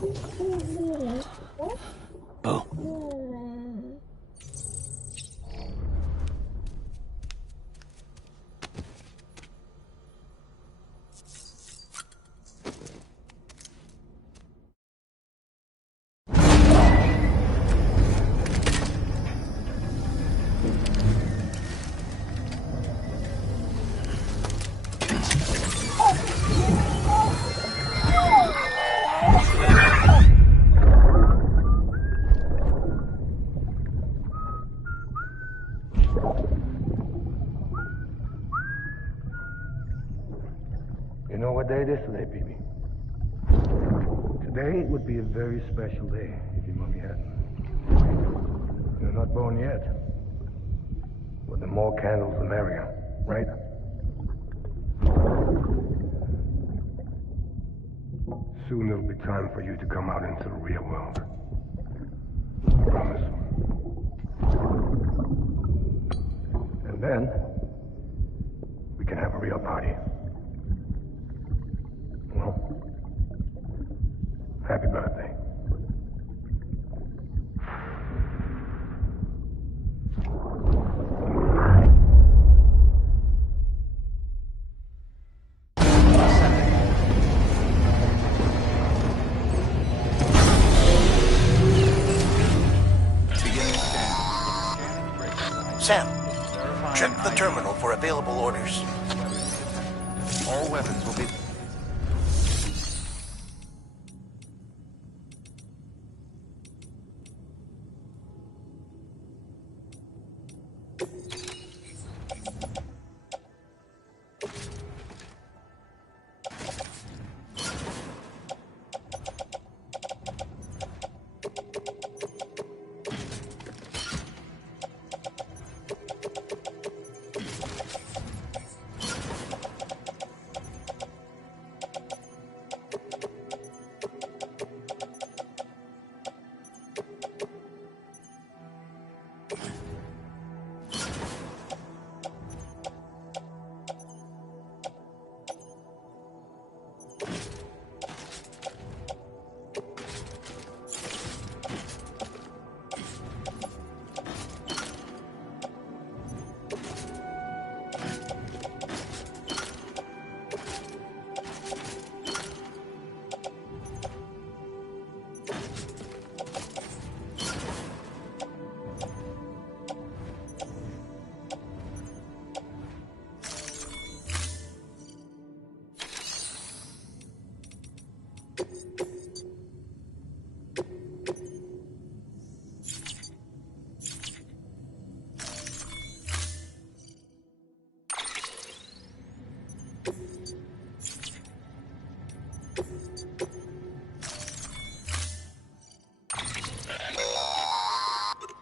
Boom. You know what day it is today, BB? Today would be a very special day if your mommy hadn't. You're not born yet. But the more candles, the merrier, right? Soon it'll be time for you to come out into the real world. Promise. And then, we can have a real party. Well, happy birthday. Sam, check the terminal for available orders. All weapons will be...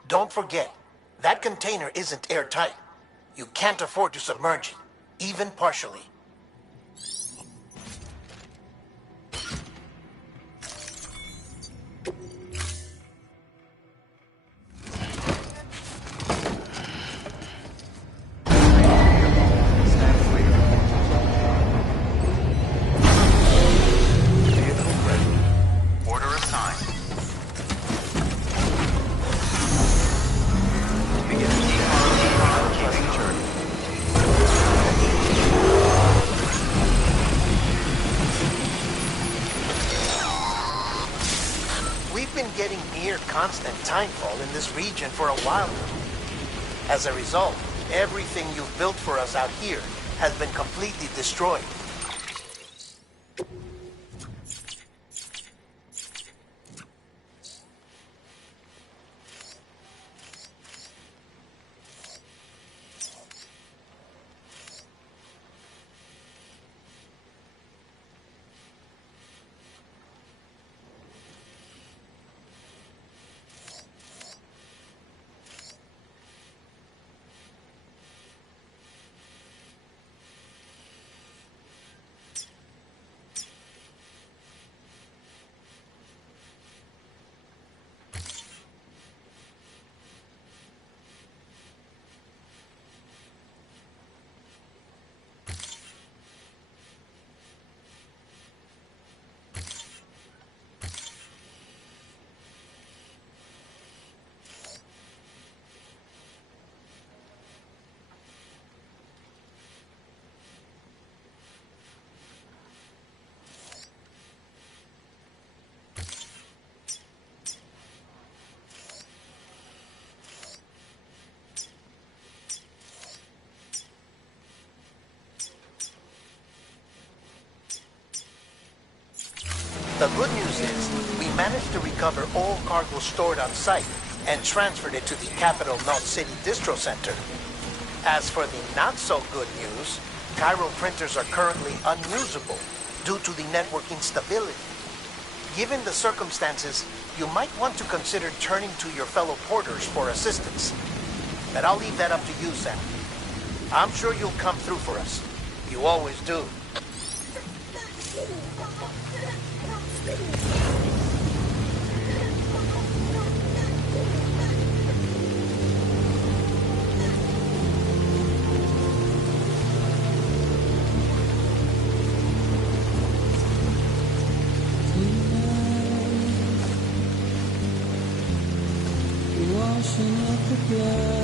Don't forget, that container isn't airtight. You can't afford to submerge it, even partially. Constant timefall in this region for a while now. As a result, everything you've built for us out here has been completely destroyed. The good news is, we managed to recover all cargo stored on site and transferred it to the Capital Knot City Distro Center. As for the not-so-good news, Chiral printers are currently unusable due to the network instability. Given the circumstances, you might want to consider turning to your fellow porters for assistance. But I'll leave that up to you, Sam. I'm sure you'll come through for us. You always do. Washing up the blood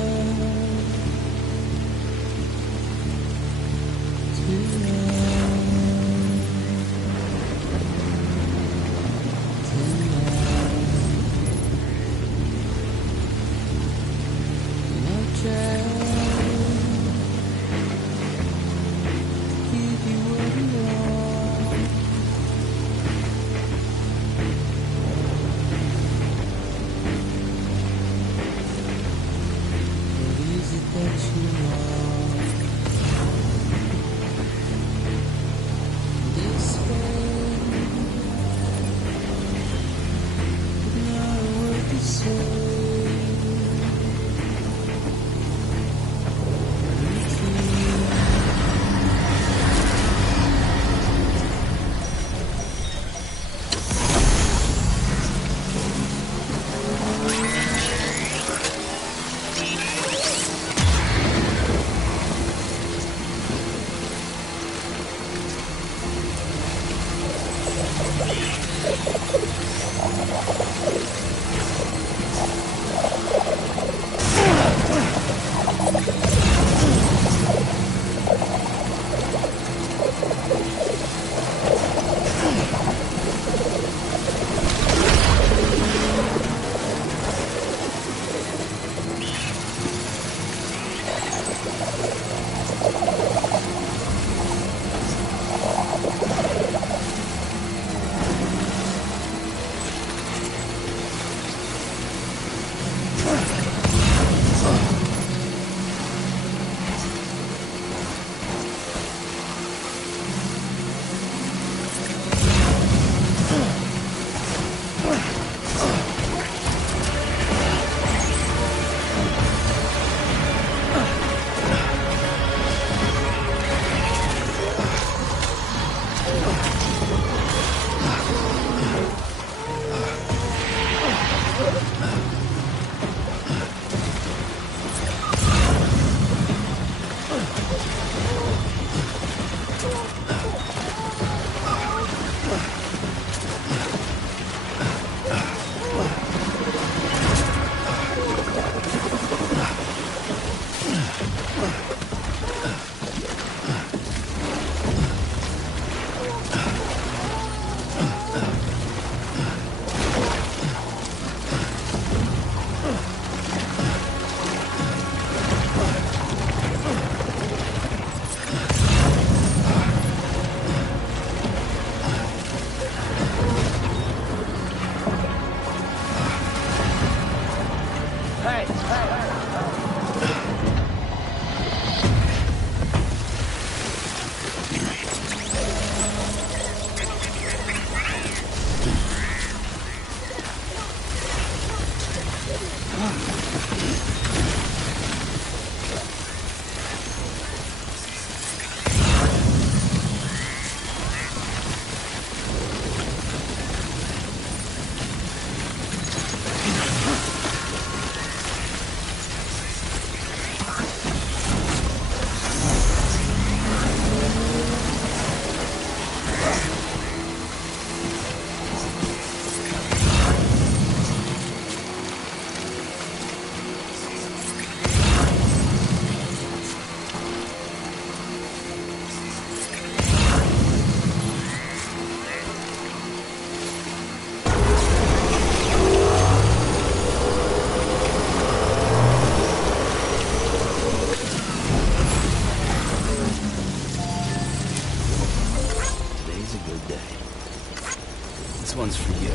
This one's for you.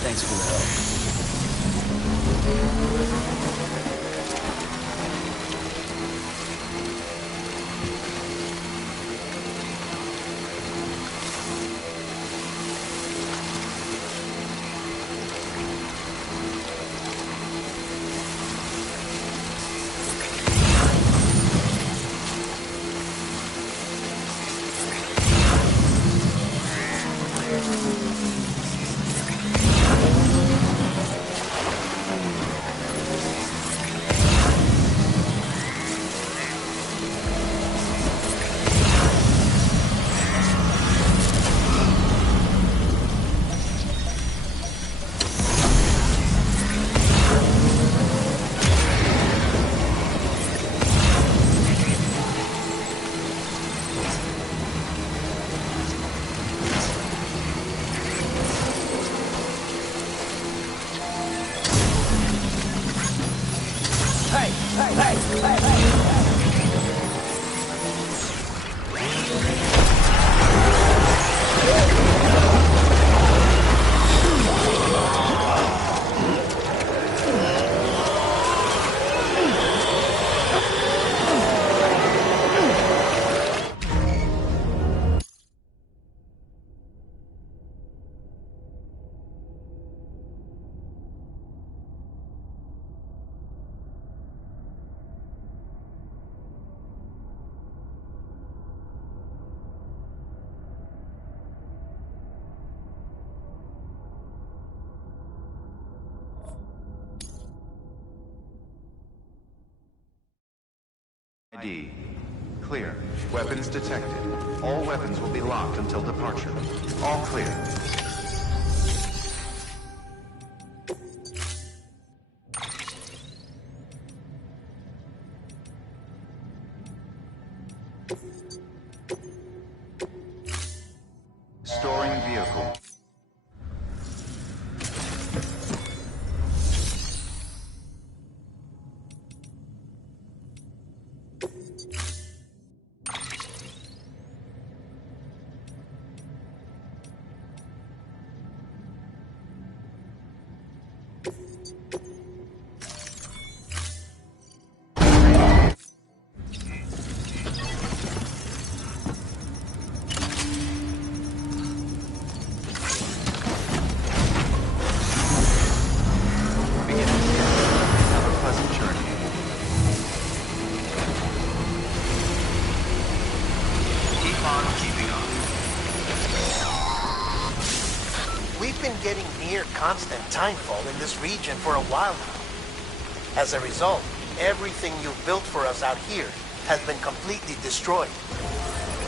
Thanks for the help. ID. Clear. Weapons detected. All weapons will be locked until departure. All clear. Storing vehicle. Constant timefall in this region for a while now. As a result, everything you've built for us out here has been completely destroyed.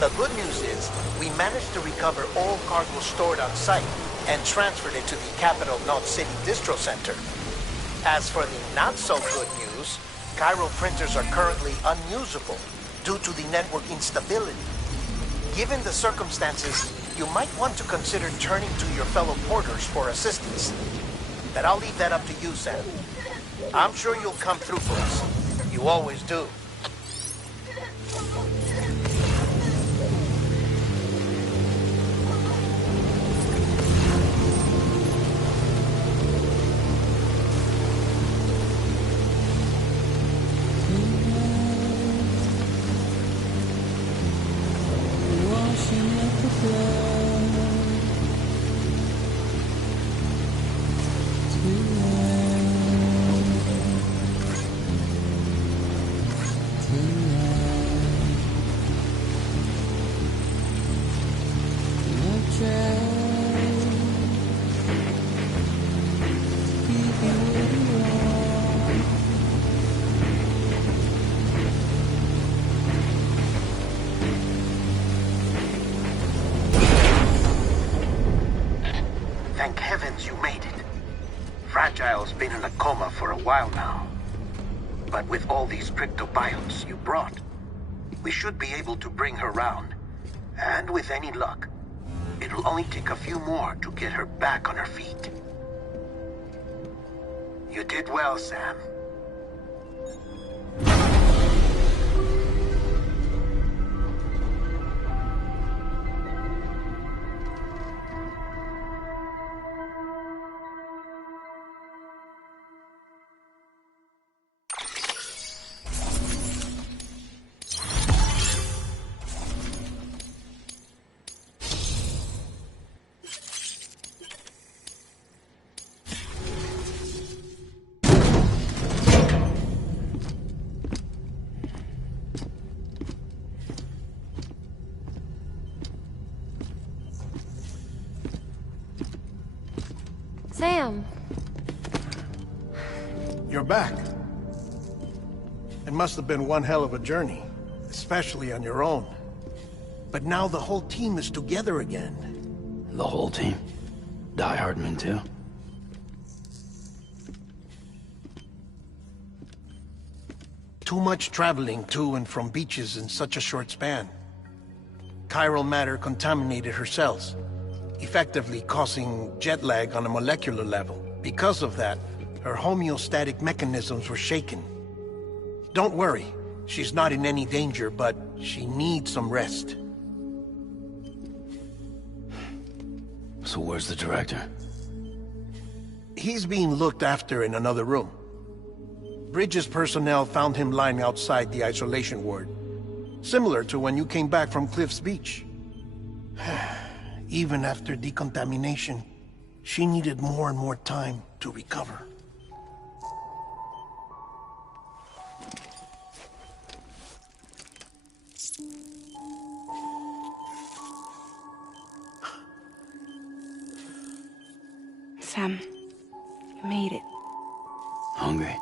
The good news is, we managed to recover all cargo stored on site and transferred it to the Capital Knot City Distro Center. As for the not-so-good news, Chiral printers are currently unusable due to the network instability. Given the circumstances, you might want to consider turning to your fellow porters for assistance. But I'll leave that up to you, Sam. I'm sure you'll come through for us. You always do. Thank heavens you made it. Fragile's been in a coma for a while now. But with all these cryptobiotes you brought, we should be able to bring her round. And with any luck, it'll only take a few more to get her back on her feet. You did well, Sam. Sam. You're back. It must have been one hell of a journey, especially on your own. But now the whole team is together again. The whole team? Die Hardman too? Too much traveling to and from beaches in such a short span. Chiral matter contaminated her cells, effectively causing jet lag on a molecular level. Because of that, her homeostatic mechanisms were shaken. Don't worry, she's not in any danger, but she needs some rest. So where's the director? He's being looked after in another room. Bridges personnel found him lying outside the isolation ward. Similar to when you came back from Cliff's Beach. Even after decontamination, she needed more and more time to recover. Sam, you made it. Hungry?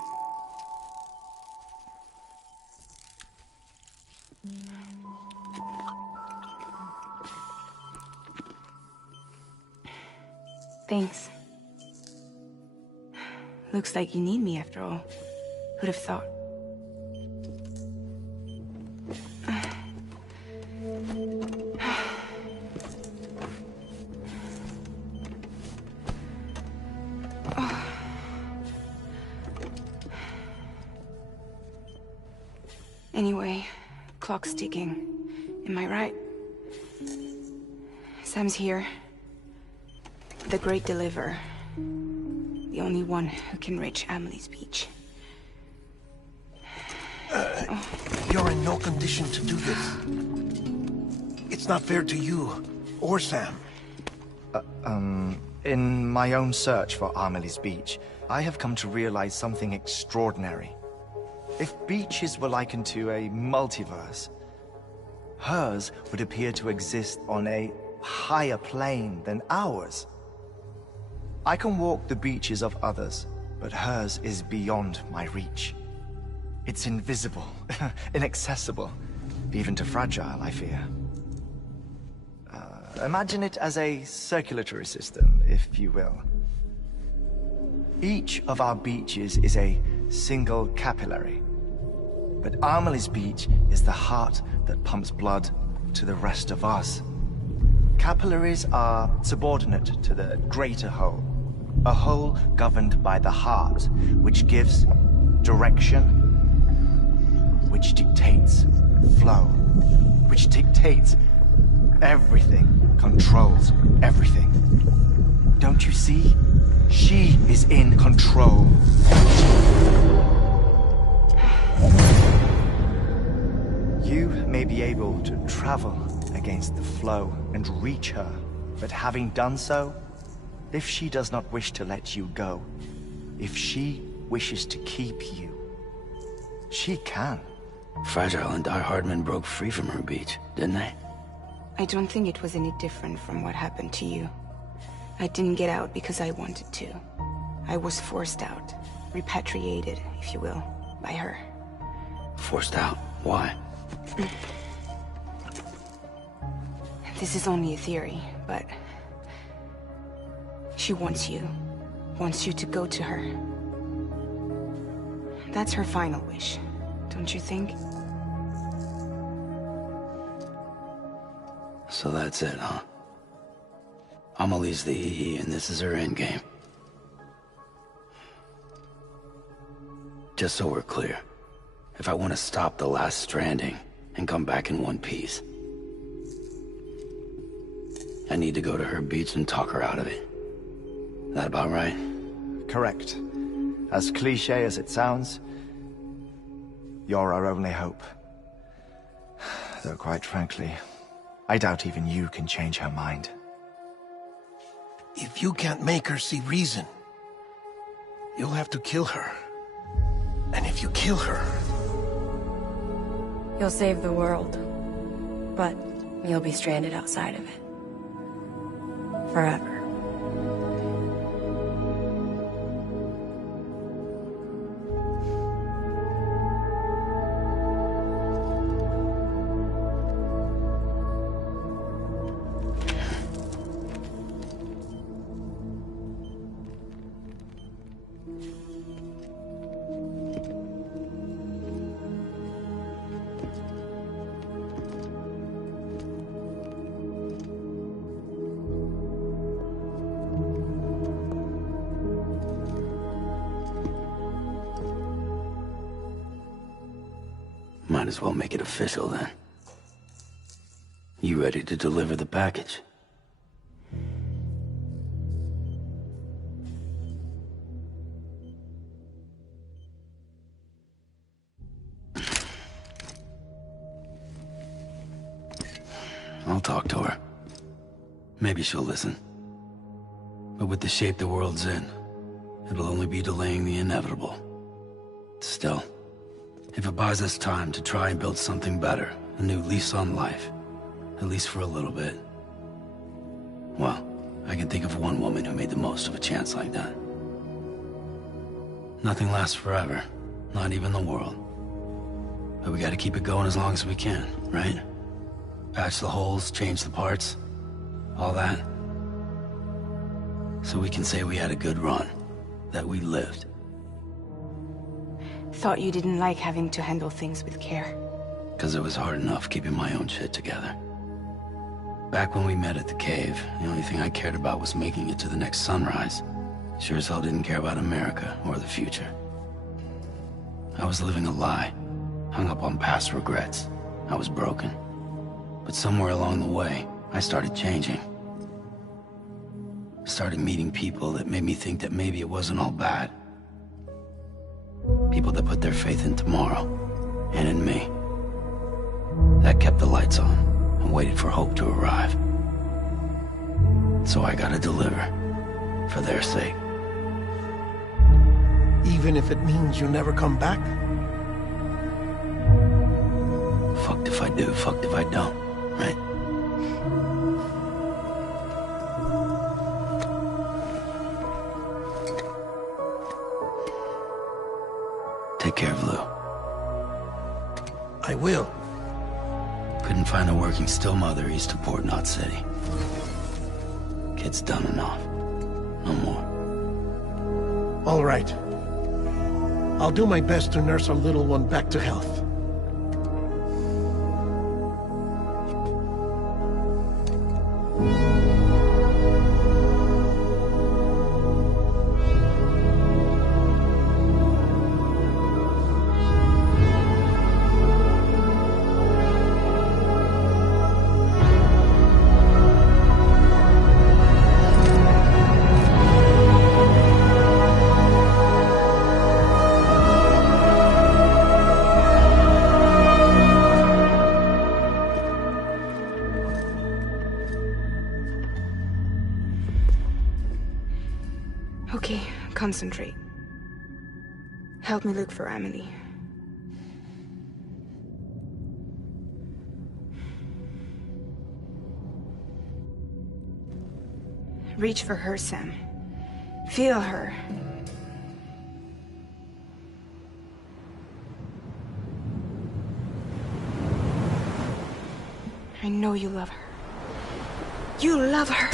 Thanks. Looks like you need me after all. Who'd have thought? Anyway, clock's ticking. Am I right? Sam's here. The Great Deliverer. The only one who can reach AMELIE'S beach. You're in no condition to do this. It's not fair to you, or Sam. In my own search for AMELIE'S beach, I have come to realize something extraordinary. If beaches were likened to a multiverse, hers would appear to exist on a higher plane than ours. I can walk the beaches of others, but hers is beyond my reach. It's invisible, inaccessible, even to fragile, I fear. Imagine it as a circulatory system, if you will. Each of our beaches is a single capillary. But AMELIE'S beach is the heart that pumps blood to the rest of us. Capillaries are subordinate to the greater whole. A whole governed by the heart, which gives direction, which dictates flow, which dictates everything, controls everything. Don't you see? She is in control. You may be able to travel against the flow and reach her, but having done so, if she does not wish to let you go, if she wishes to keep you, she can. Fragile and Die Hardman broke free from her beach, didn't they? I don't think it was any different from what happened to you. I didn't get out because I wanted to. I was forced out. Repatriated, if you will, by her. Forced out? Why? This is only a theory, but... she wants you. Wants you to go to her. That's her final wish, don't you think? So that's it, huh? AMELIE'S the EE, and this is her endgame. Just so we're clear, if I want to stop the last Stranding and come back in one piece, I need to go to her beach and talk her out of it. That about right? Correct. As cliché as it sounds, you're our only hope. Though quite frankly, I doubt even you can change her mind. If you can't make her see reason, you'll have to kill her. And if you kill her... You'll save the world. But you'll be stranded outside of it. Forever. might as well make it official then. You ready to deliver the package? I'll talk to her. Maybe she'll listen. But with the shape the world's in, it'll only be delaying the inevitable. Still, if it buys us time to try and build something better, a new lease on life, at least for a little bit, well, I can think of one woman who made the most of a chance like that. Nothing lasts forever, not even the world. But we gotta keep it going as long as we can, right? Patch the holes, change the parts, all that. So we can say we had a good run, that we lived. Thought you didn't like having to handle things with care. 'Cause it was hard enough keeping my own shit together. Back when we met at the cave, the only thing I cared about was making it to the next sunrise. Sure as hell didn't care about America or the future. I was living a lie, hung up on past regrets. I was broken. But somewhere along the way, I started changing. Started meeting people that made me think that maybe it wasn't all bad. People that put their faith in tomorrow, and in me. That kept the lights on, and waited for hope to arrive. So I gotta deliver, for their sake. Even if it means you never come back? Fucked if I do, fucked if I don't, right? Take care of Lou. I will. Couldn't find a working still mother east of Port Knot City. Kid's done enough. No more. All right. I'll do my best to nurse our little one back to health. Okay, concentrate. Help me look for Amelie. Reach for her, Sam. Feel her. I know you love her. You love her!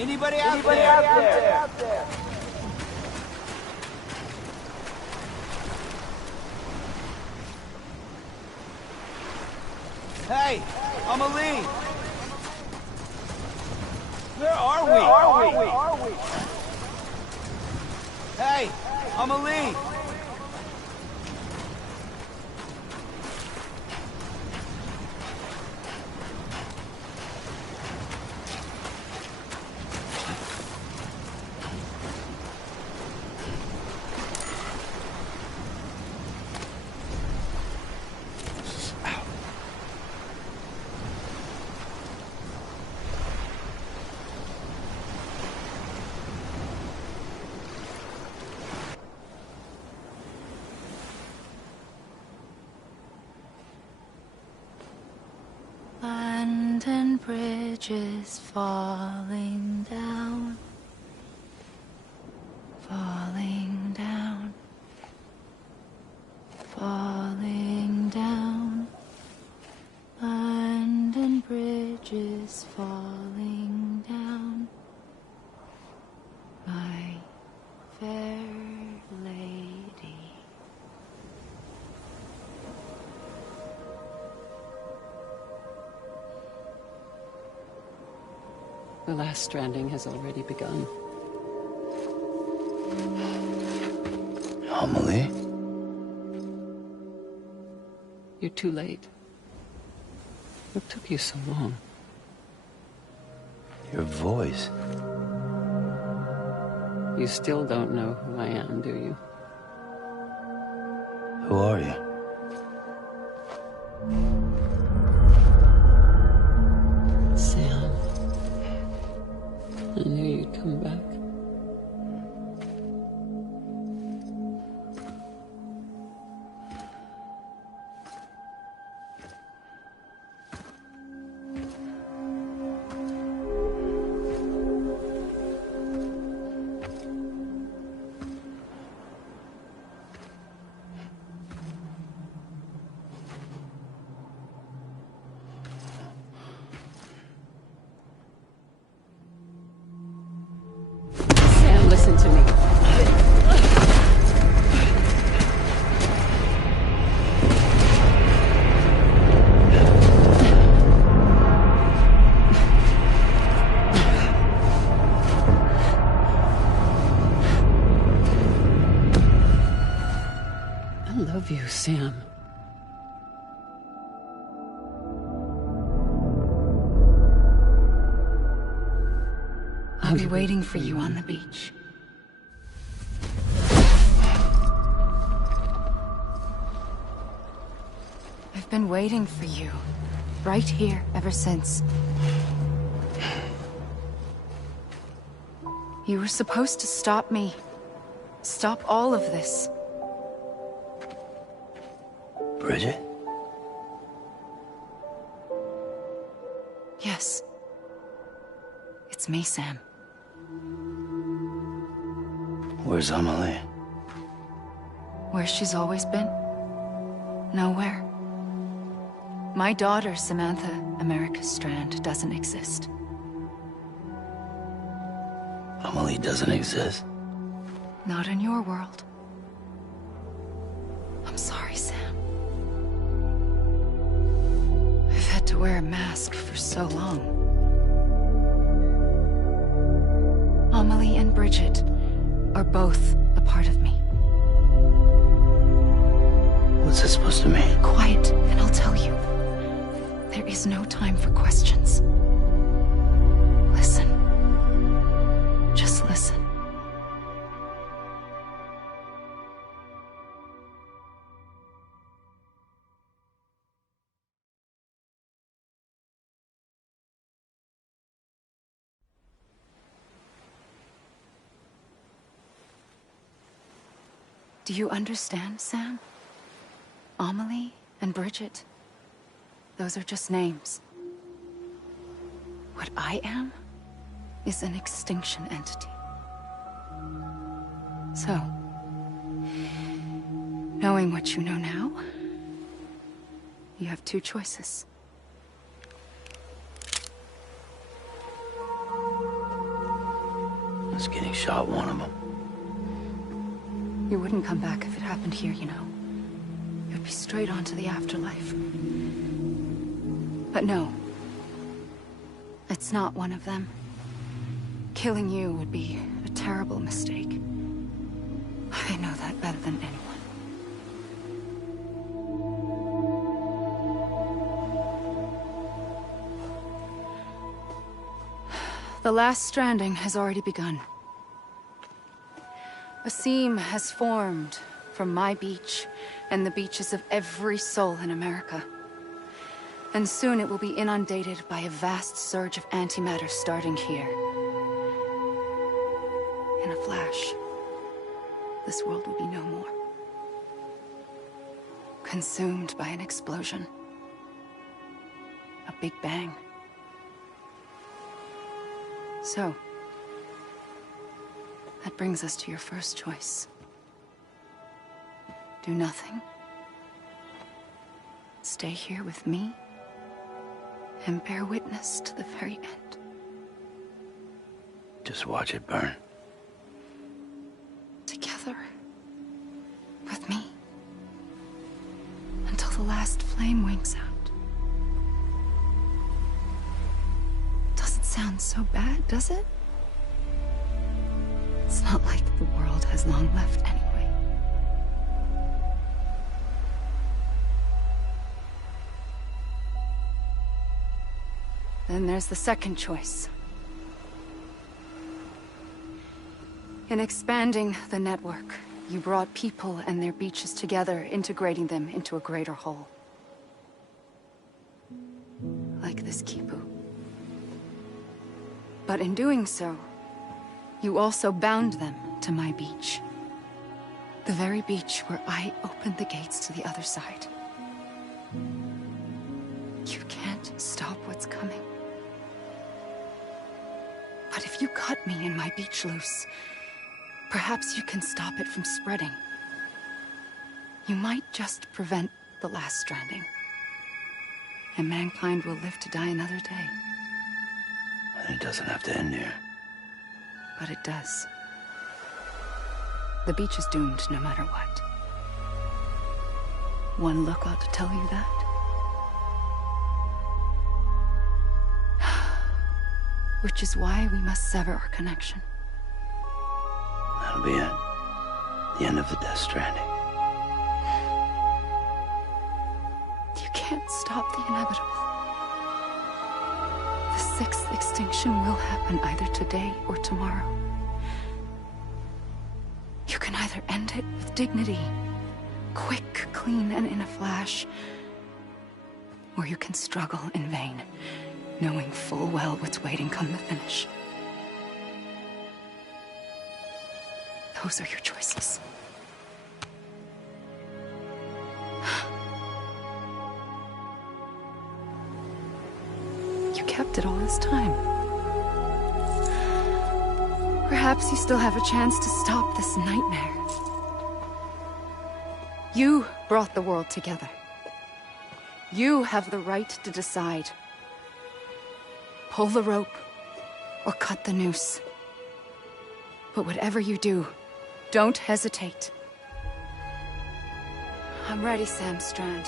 Anybody out there? Hey, Amelie! Where are we? Hey, Amelie! London Bridge is falling down, falling down, falling down. London Bridge is falling down, my fair lady. The last stranding has already begun. Amelie? You're too late. What took you so long? Your voice. You still don't know who I am, do you? Who are you? Sam. I knew you'd come back. Listen to me. I love you, Sam. I'll be waiting for you on the beach. I've been waiting for you, right here, ever since. You were supposed to stop me. Stop all of this. Bridget? Yes. It's me, Sam. Where's Amelie? Where she's always been. Nowhere. My daughter, Samantha America Strand, doesn't exist. Amelie doesn't exist? Not in your world. I'm sorry, Sam. I've had to wear a mask for so long. Amelie and Bridget are both a part of me. What's that supposed to mean? Quiet, and I'll tell you. There is no time for questions. Listen. Just listen. Do you understand, Sam? Amelie and Bridget, those are just names. What I am is an extinction entity. So, knowing what you know now, you have two choices. Unless getting shot one of them. You wouldn't come back if it happened here, you know. You'd be straight on to the afterlife. But no. It's not one of them. Killing you would be a terrible mistake. I know that better than anyone. The last stranding has already begun. A seam has formed from my beach and the beaches of every soul in America. And soon it will be inundated by a vast surge of antimatter starting here. In a flash, this world will be no more. Consumed by an explosion. A big bang. So, that brings us to your first choice. Do nothing. Stay here with me, and bear witness to the very end. Just watch it burn. Together. With me. Until the last flame winks out. Doesn't sound so bad, does it? It's not like the world has long left anyway. Then there's the second choice. In expanding the network, you brought people and their beaches together, integrating them into a greater whole. Like this Kipu. But in doing so, you also bound them to my beach. The very beach where I opened the gates to the other side. You can't stop what's coming. But if you cut me and my beach loose, perhaps you can stop it from spreading. You might just prevent the last stranding. And mankind will live to die another day. And it doesn't have to end here. But it does. The beach is doomed no matter what. One look ought to tell you that. Which is why we must sever our connection. That'll be it. The end of the Death Stranding. You can't stop the inevitable. The sixth extinction will happen either today or tomorrow. You can either end it with dignity, quick, clean, and in a flash, or you can struggle in vain, knowing full well what's waiting come the finish. Those are your choices. You kept it all this time. Perhaps you still have a chance to stop this nightmare. You brought the world together. You have the right to decide. Pull the rope, or cut the noose. But whatever you do, don't hesitate. I'm ready, Sam Strand.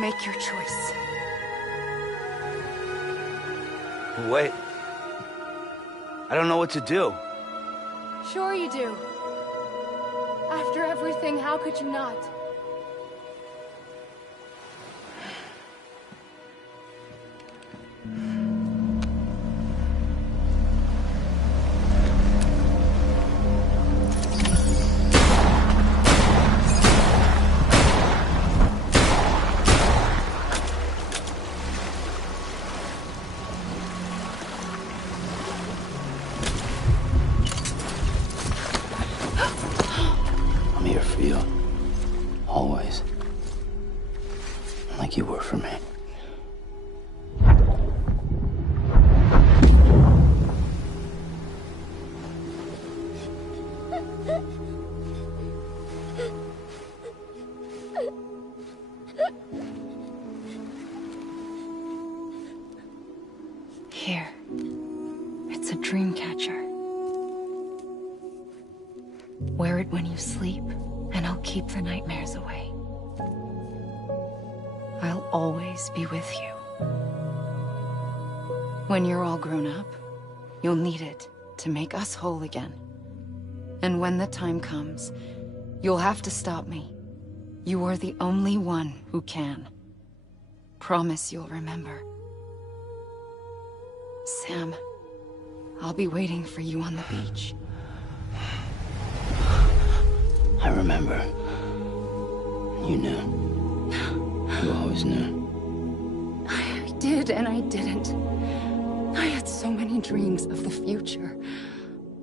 Make your choice. Wait. I don't know what to do. Sure you do. After everything, how could you not? I'm here for you. Always. Like you were for me. Here. It's a dream catcher. Wear it when you sleep, and I'll keep the nightmares away. I'll always be with you. When you're all grown up, you'll need it to make us whole again. And when the time comes, you'll have to stop me. You are the only one who can. Promise you'll remember. Sam, I'll be waiting for you on the beach. I remember. You knew. You always knew. I did and I didn't. I had so many dreams of the future.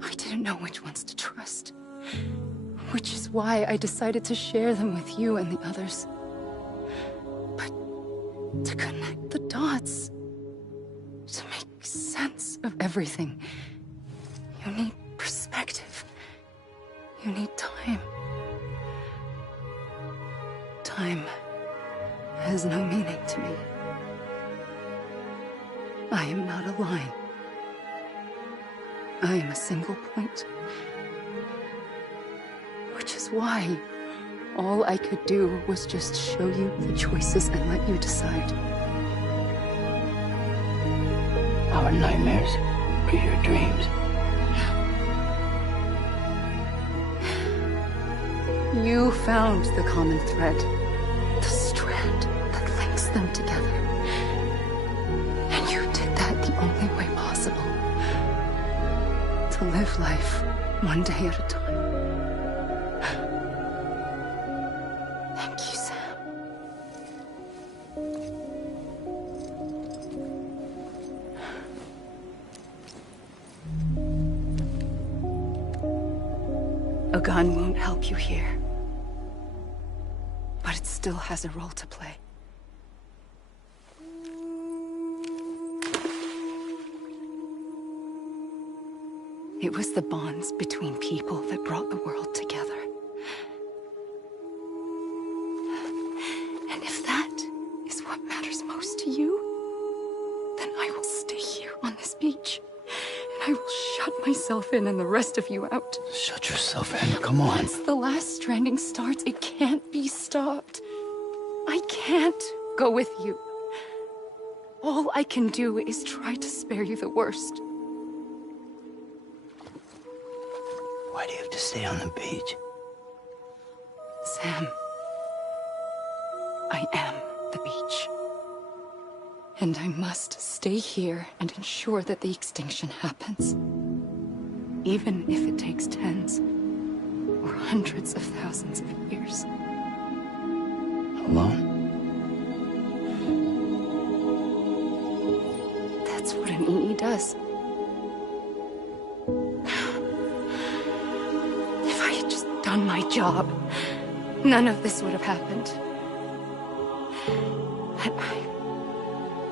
I didn't know which ones to trust. Which is why I decided to share them with you and the others. But to connect the dots, to make sense of everything, you need perspective. You need time. Time has no meaning to me. I am not a line. I am a single point. Which is why all I could do was just show you the choices and let you decide. Our nightmares or your dreams? You found the common thread, the strand that links them together. And you did that the only way possible. To live life one day at a time. Thank you, Sam. A gun won't help you here. But it still has a role to play. It was the bonds between people that brought the world together. And if that is what matters most to you, then I will stay here on this beach. And I will shut myself in and the rest of you out. Shut yourself in, come on. Once the last stranding starts, it can't be stopped. I can't go with you. All I can do is try to spare you the worst. Why do you have to stay on the beach? Sam, I am the beach. And I must stay here and ensure that the extinction happens. Even if it takes tens or hundreds of thousands of years. Alone? That's what an EE does. If I had just done my job, none of this would have happened. But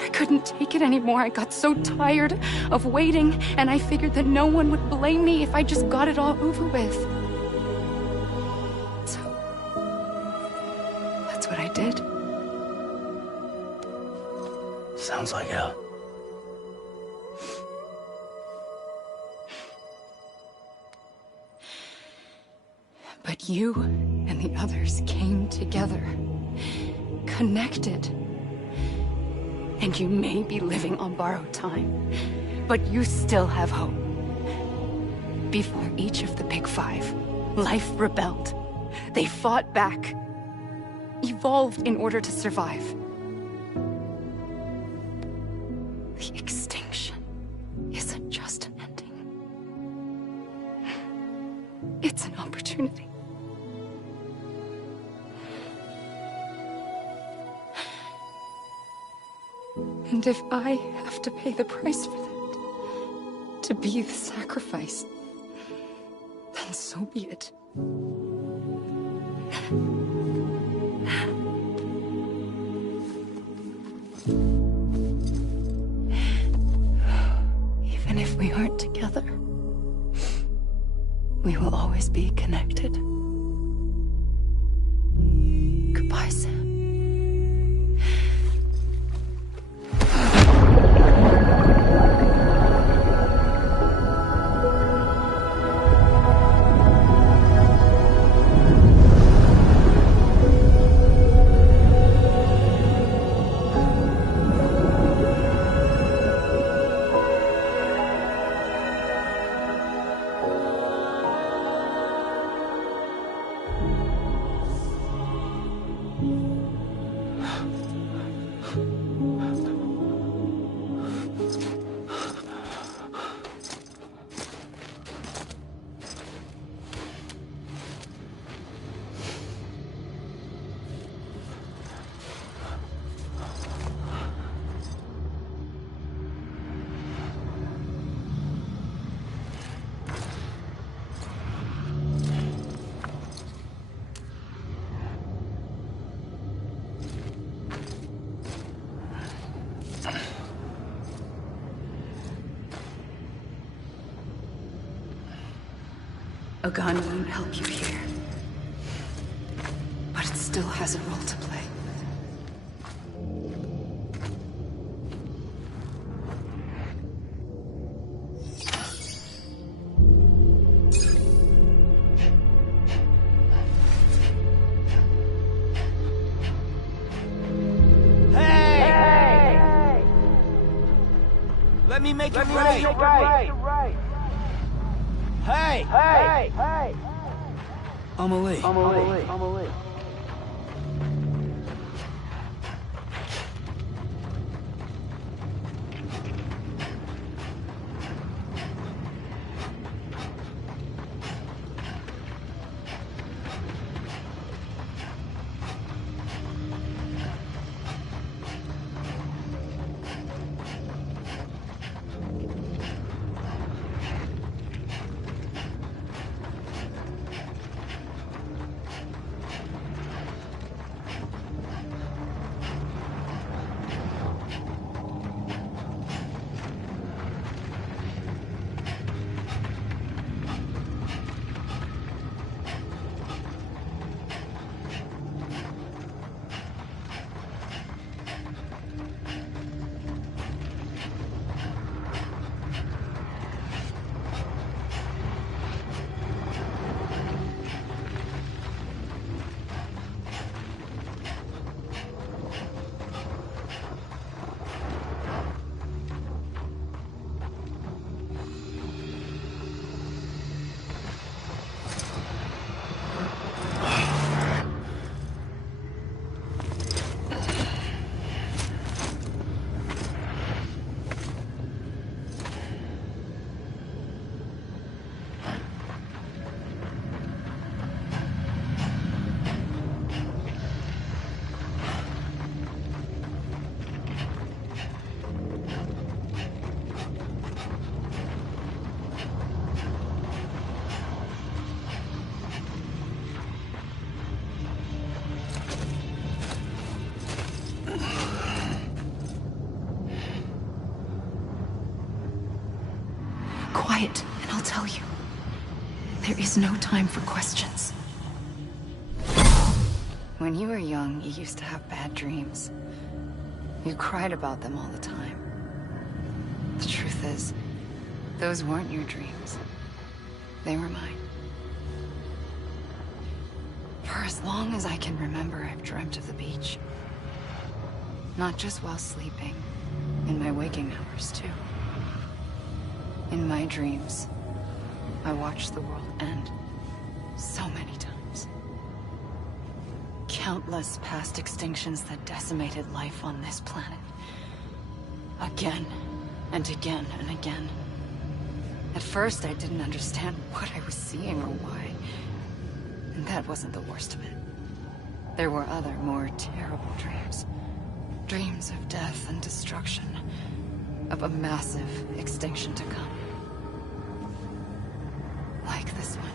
I couldn't take it anymore. I got so tired of waiting, and I figured that no one would blame me if I just got it all over with. So, that's what I did. Sounds like hell. But you and the others came together, connected. And you may be living on borrowed time, but you still have hope. Before each of the Big Five, life rebelled. They fought back, evolved in order to survive. The extinction isn't just an ending. It's an opportunity. And if I have to pay the price for that, to be the sacrifice, then so be it. Even if we aren't together, we will always be connected. Goodbye, Sam. A gun won't help you here. But it still has a role to play. Let me make it right. Hey! Amelie. Quiet, and I'll tell you. There is no time for questions. When you were young, you used to have bad dreams. You cried about them all the time. The truth is, those weren't your dreams. They were mine. For as long as I can remember, I've dreamt of the beach. Not just while sleeping, in my waking hours, too. In my dreams, I watched the world end so many times. Countless past extinctions that decimated life on this planet. Again, and again, and again. At first, I didn't understand what I was seeing or why. And that wasn't the worst of it. There were other, more terrible dreams. Dreams of death and destruction. Of a massive extinction to come. Like this one.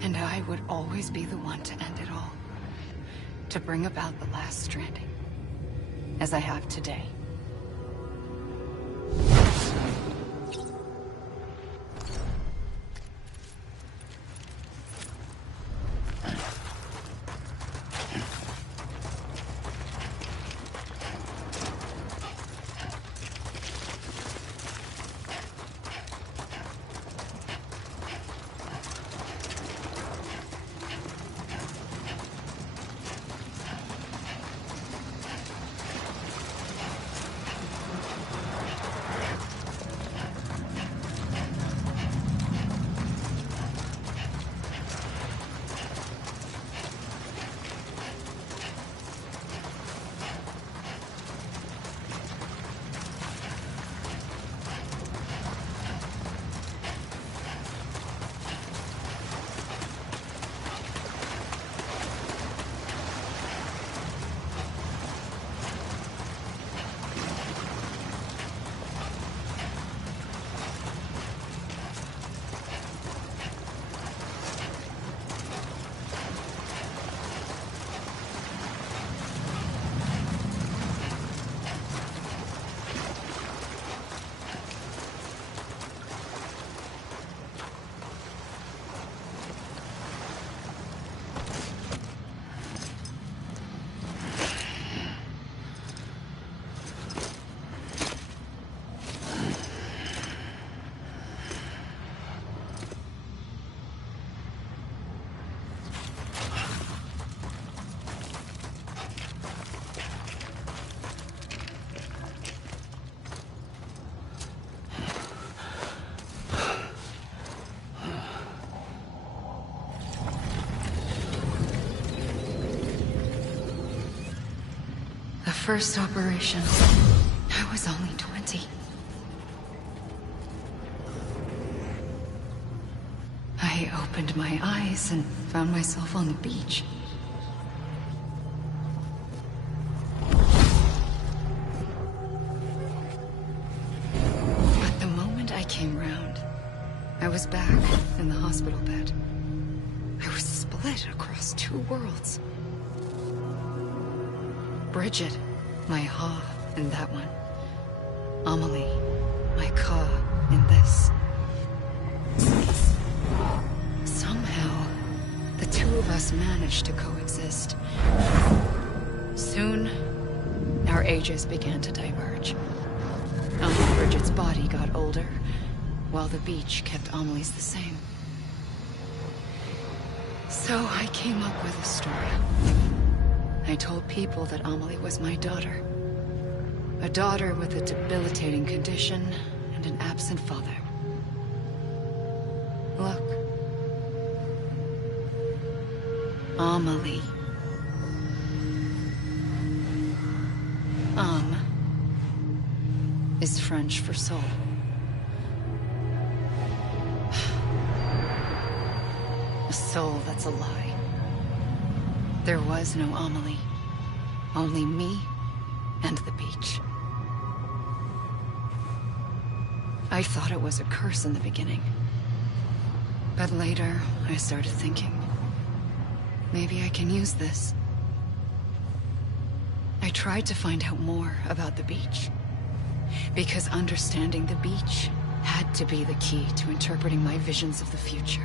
And I would always be the one to end it all. To bring about the last stranding. As I have today. first operation, I was only 20. I opened my eyes and found myself on the beach. But the moment I came round, I was back in the hospital bed. I was split across two worlds. Bridget, my Ha in that one. Amelie, my Ka in this. Somehow, the two of us managed to coexist. Soon, our ages began to diverge. Bridget's body got older, while the beach kept Amelie's the same. So I came up with a story. I told people that Amelie was my daughter. A daughter with a debilitating condition and an absent father. Look. Amelie. Is French for soul. A soul that's a lie. There was no Amelie. Only me and the beach. I thought it was a curse in the beginning. But later, I started thinking, maybe I can use this. I tried to find out more about the beach. Because understanding the beach had to be the key to interpreting my visions of the future.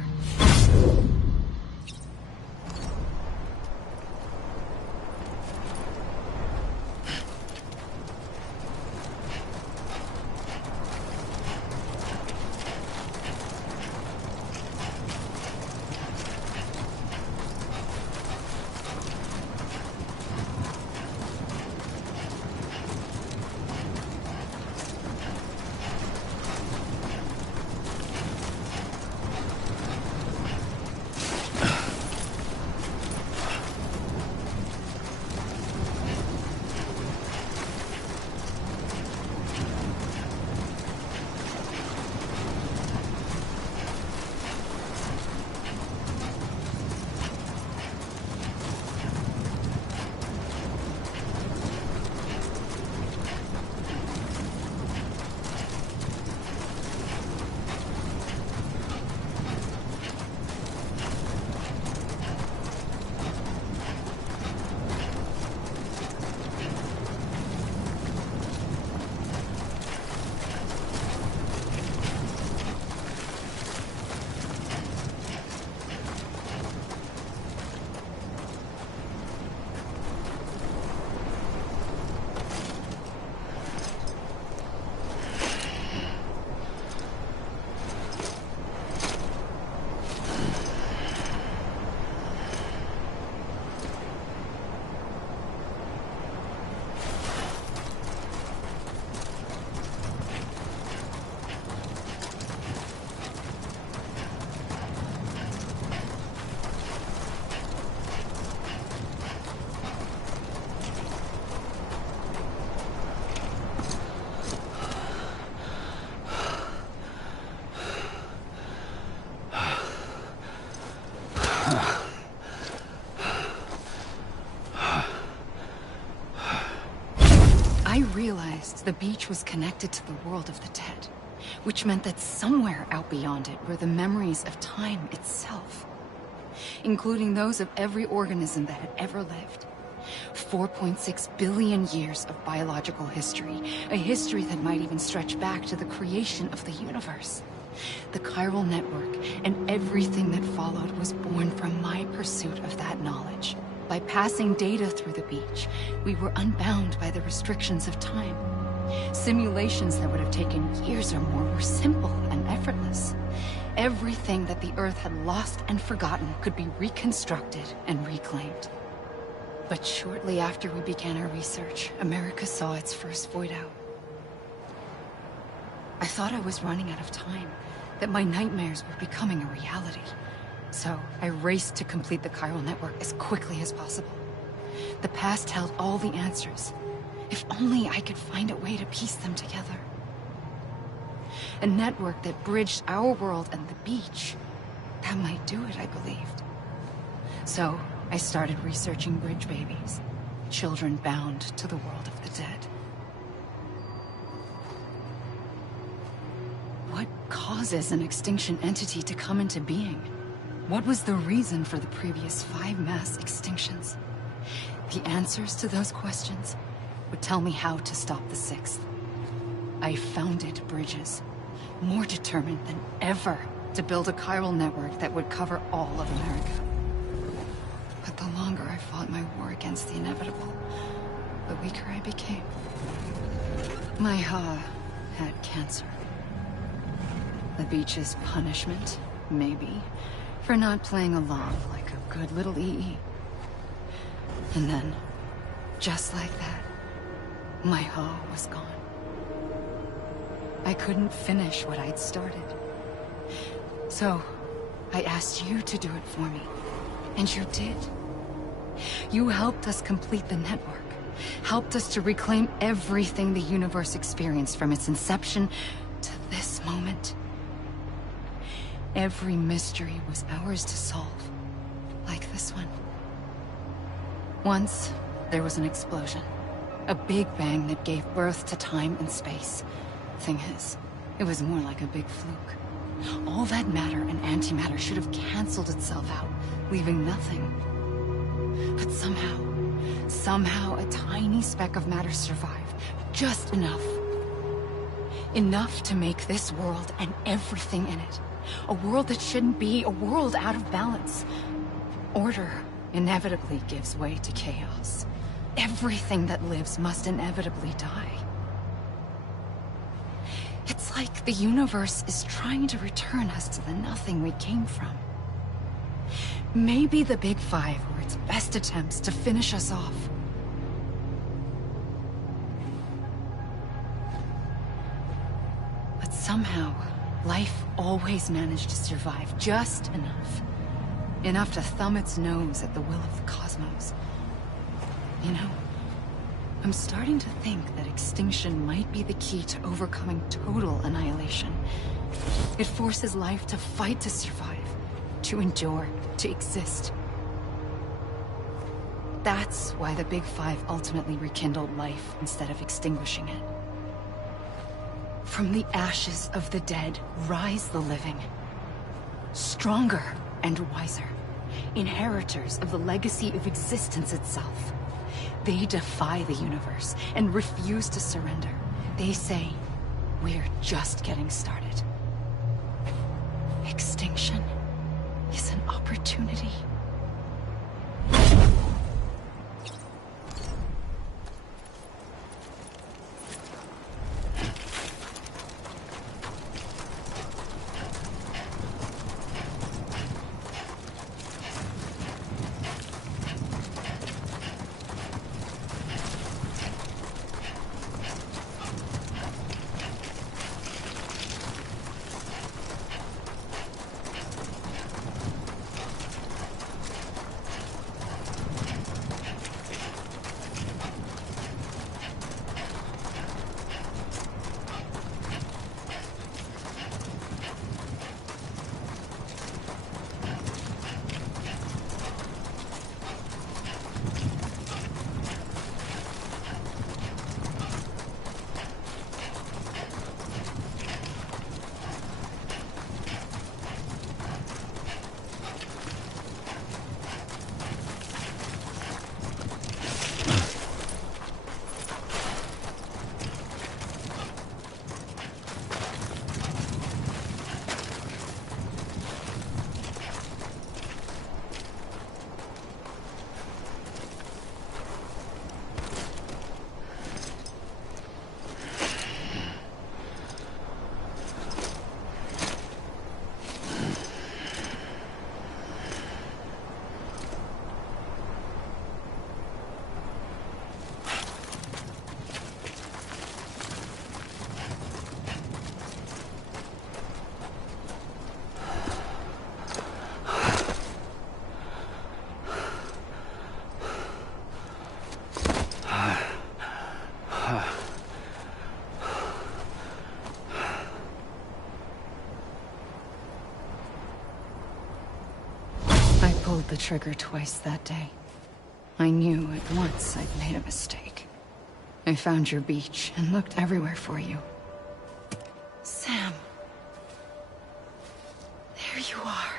I realized the beach was connected to the world of the dead, which meant that somewhere out beyond it were the memories of time itself, including those of every organism that had ever lived. 4.6 billion years of biological history, a history that might even stretch back to the creation of the universe. The chiral network and everything that followed was born from my pursuit of that knowledge. By passing data through the beach, we were unbound by the restrictions of time. Simulations that would have taken years or more were simple and effortless. Everything that the Earth had lost and forgotten could be reconstructed and reclaimed. But shortly after we began our research, America saw its first void out. I thought I was running out of time, that my nightmares were becoming a reality. So I raced to complete the chiral network as quickly as possible. The past held all the answers, If only I could find a way to piece them together. A network that bridged our world and the beach. That might do it, I believed. So, I started researching bridge babies. Children bound to the world of the dead. What causes an extinction entity to come into being? What was the reason for the previous 5 mass extinctions? The answers to those questions would tell me how to stop the 6th. I founded bridges, more determined than ever to build a chiral network that would cover all of America. But the longer I fought my war against the inevitable, the weaker I became. My Ha had cancer. The beach's punishment, maybe, for not playing along like a good little EE. And then, just like that, my Ha was gone. I couldn't finish what I'd started. So, I asked you to do it for me. And you did. You helped us complete the network. Helped us to reclaim everything the universe experienced from its inception to this moment. Every mystery was ours to solve. Like this one. Once, there was an explosion. A big bang that gave birth to time and space. Thing is, it was more like a big fluke. All that matter and antimatter should have canceled itself out, leaving nothing. But somehow a tiny speck of matter survived. Just enough. Enough to make this world and everything in it. A world that shouldn't be, a world out of balance. Order inevitably gives way to chaos. Everything that lives must inevitably die. It's like the universe is trying to return us to the nothing we came from. Maybe the Big Five were its best attempts to finish us off. But somehow, life always managed to survive just enough. Enough to thumb its nose at the will of the cosmos. You know, I'm starting to think that extinction might be the key to overcoming total annihilation. It forces life to fight to survive, to endure, to exist. That's why the Big Five ultimately rekindled life instead of extinguishing it. From the ashes of the dead rise the living. Stronger and wiser. Inheritors of the legacy of existence itself. They defy the universe and refuse to surrender. They say, we're just getting started. Extinction is an opportunity. I pulled the trigger twice that day. I knew at once I'd made a mistake. I found your beach and looked everywhere for you. Sam. There you are.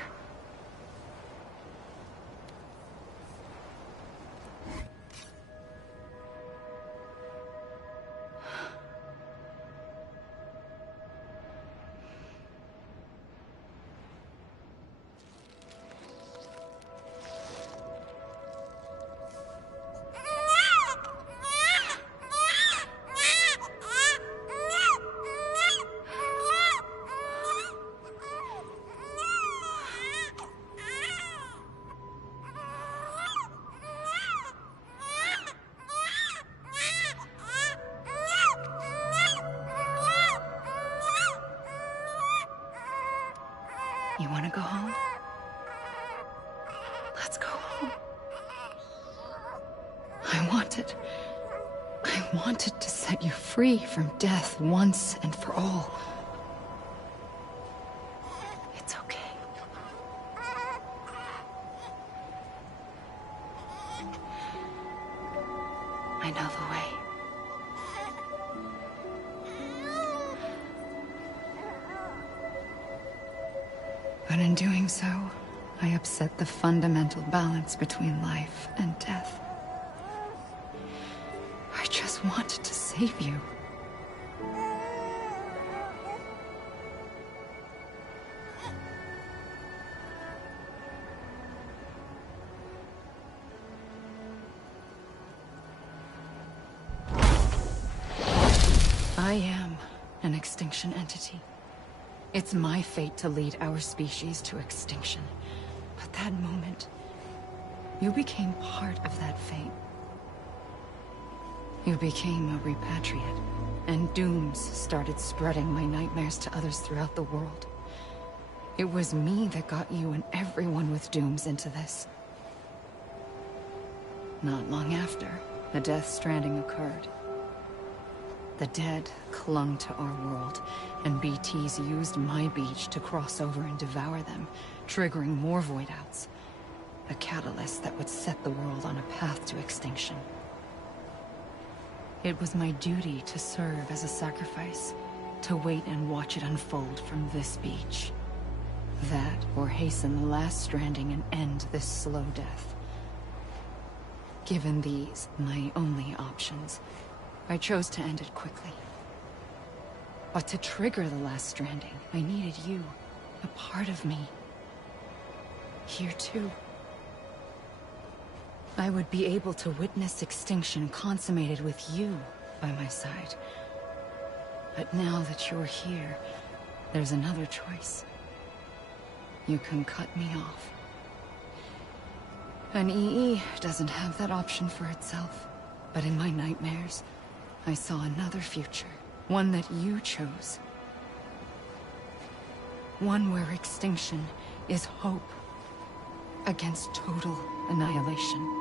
You want to go home? Let's go home. I wanted to set you free from death once and for all. It's okay. I know the way. But in doing so, I upset the fundamental balance between life and death. I just wanted to save you. I am an extinction entity. It's my fate to lead our species to extinction. But that moment, you became part of that fate. You became a repatriate, and dooms started spreading my nightmares to others throughout the world. It was me that got you and everyone with dooms into this. Not long after, the Death Stranding occurred. The dead clung to our world, and BTs used my beach to cross over and devour them, triggering more void-outs. A catalyst that would set the world on a path to extinction. It was my duty to serve as a sacrifice, to wait and watch it unfold from this beach. That, or hasten the last stranding and end this slow death. Given these, my only options, I chose to end it quickly. But to trigger the last stranding, I needed you, a part of me. Here too. I would be able to witness extinction consummated with you by my side. But now that you're here, there's another choice. You can cut me off. An EE doesn't have that option for itself. But in my nightmares, I saw another future. One that you chose. One where extinction is hope against total annihilation.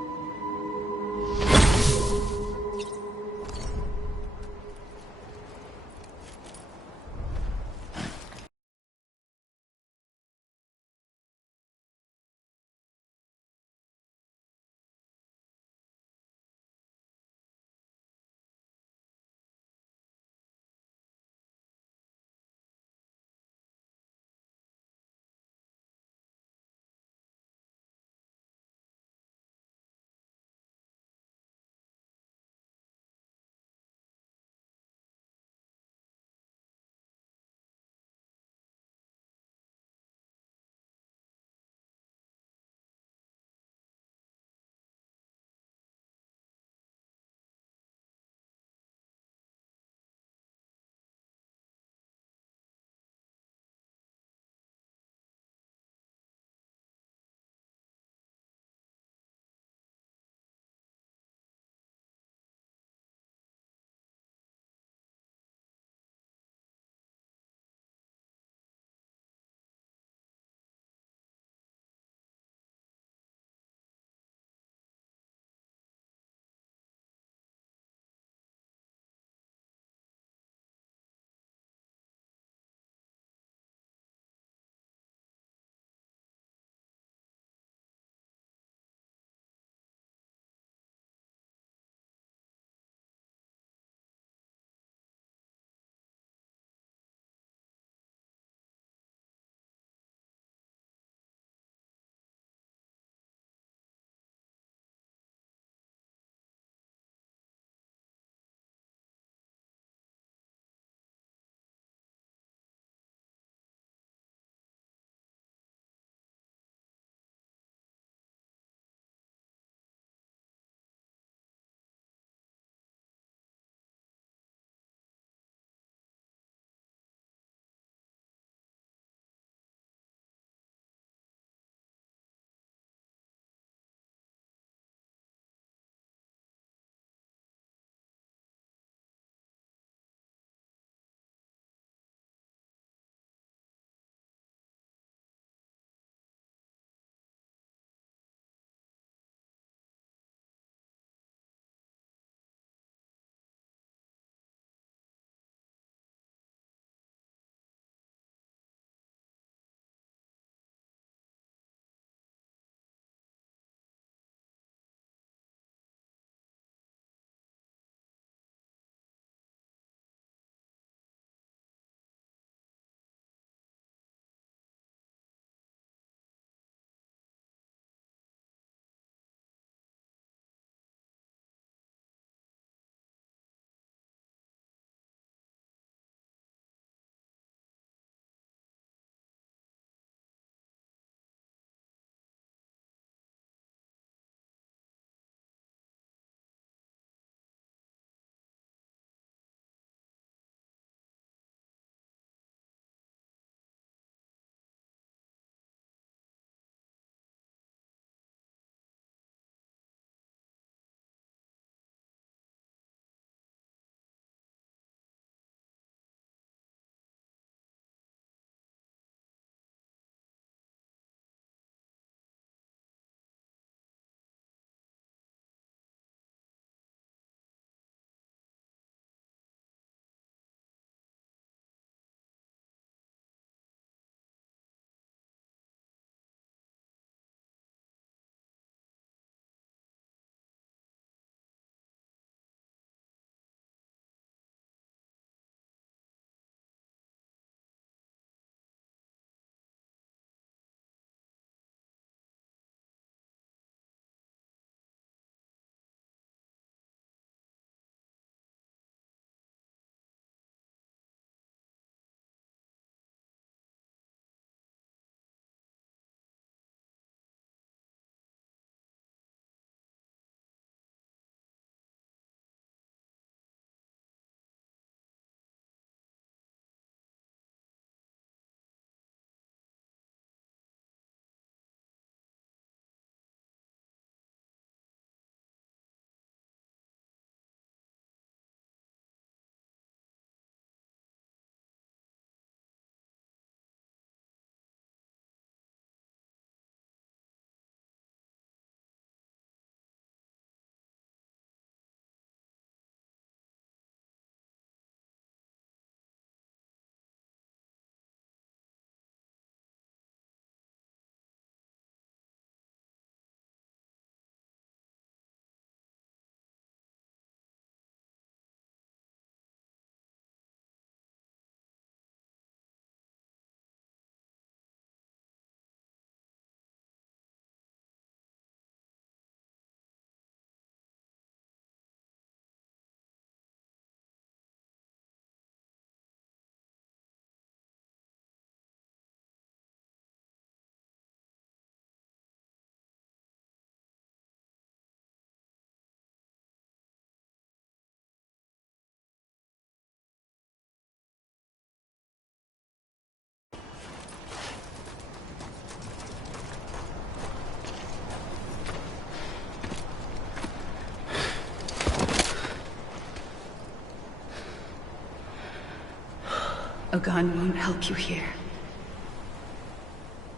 A gun won't help you here.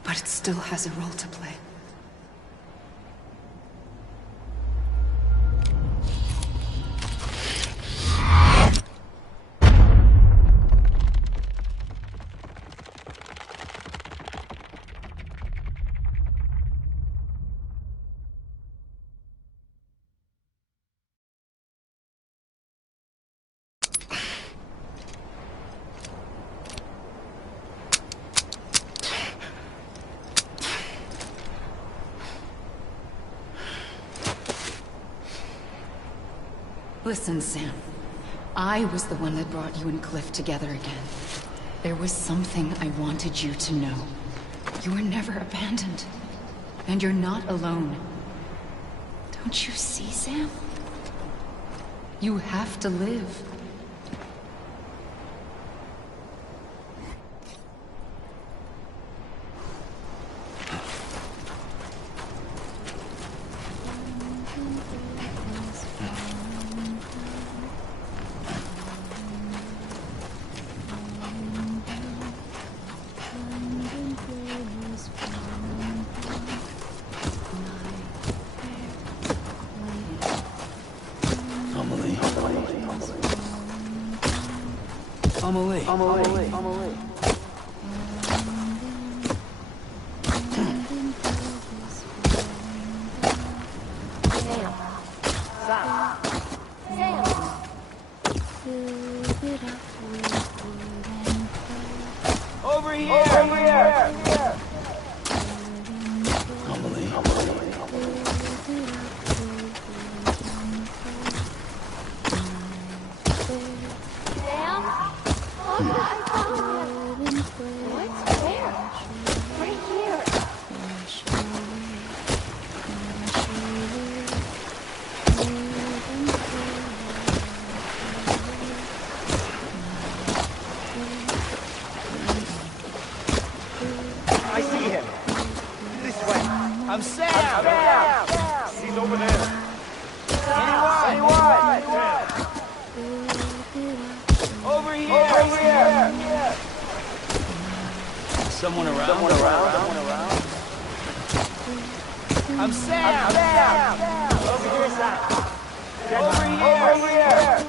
But it still has a role to play. Listen, Sam. I was the one that brought you and Cliff together again. There was something I wanted you to know. You were never abandoned. And you're not alone. Don't you see, Sam? You have to live. Amelie. Over here! I'm Sam! He's over there. Anyone? Over here! Someone around? I'm Sam! Over here, Sam. Over here!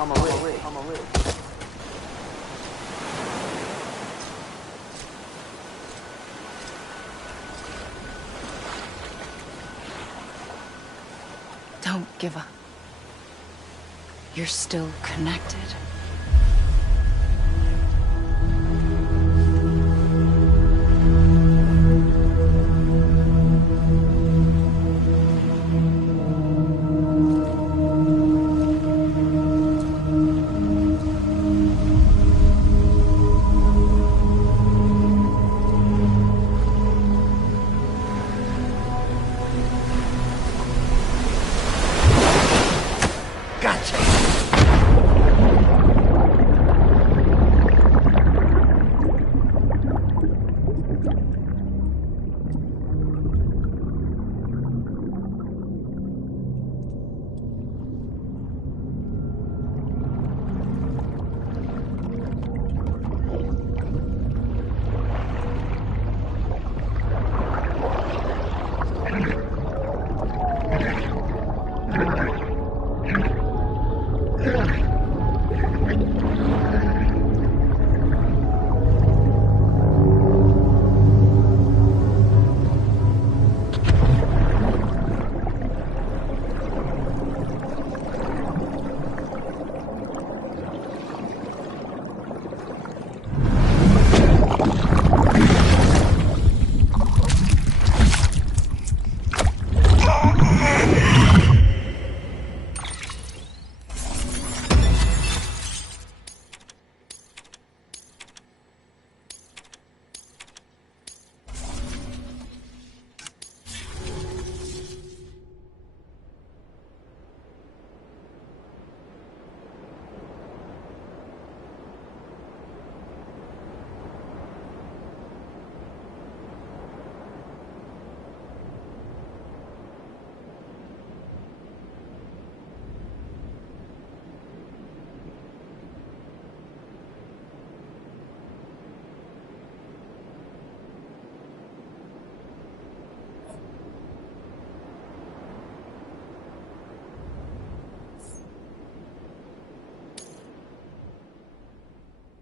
Amelie. Don't give up. You're still connected. Gotcha!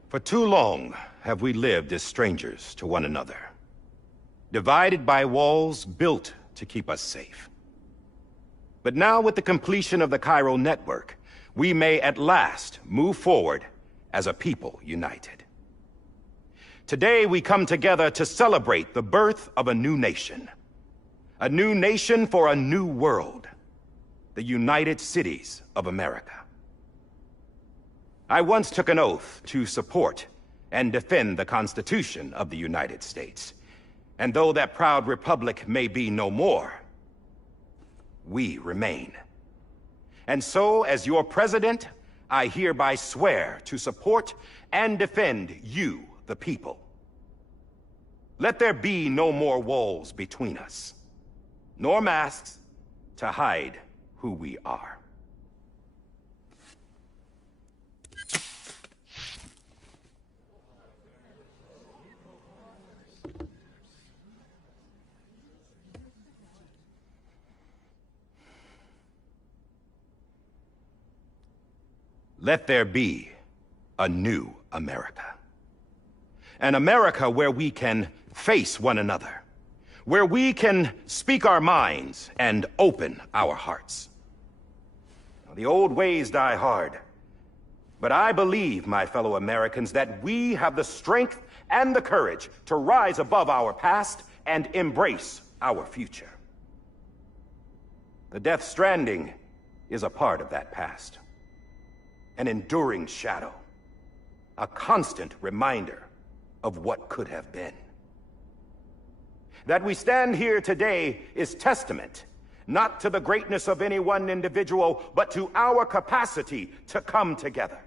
For too long have we lived as strangers to one another, divided by walls built to keep us safe. But now, with the completion of the chiral network, we may at last move forward as a people united. Today we come together to celebrate the birth of a new nation. A new nation for a new world. The United Cities of America. I once took an oath to support and defend the Constitution of the United States. And though that proud republic may be no more, we remain. And so, as your president, I hereby swear to support and defend you, the people. Let there be no more walls between us, nor masks to hide who we are. Let there be a new America. An America where we can face one another, where we can speak our minds and open our hearts. Now, the old ways die hard, but I believe, my fellow Americans, that we have the strength and the courage to rise above our past and embrace our future. The Death Stranding is a part of that past. An enduring shadow, a constant reminder of what could have been. That we stand here today is testament, not to the greatness of any one individual, but to our capacity to come together,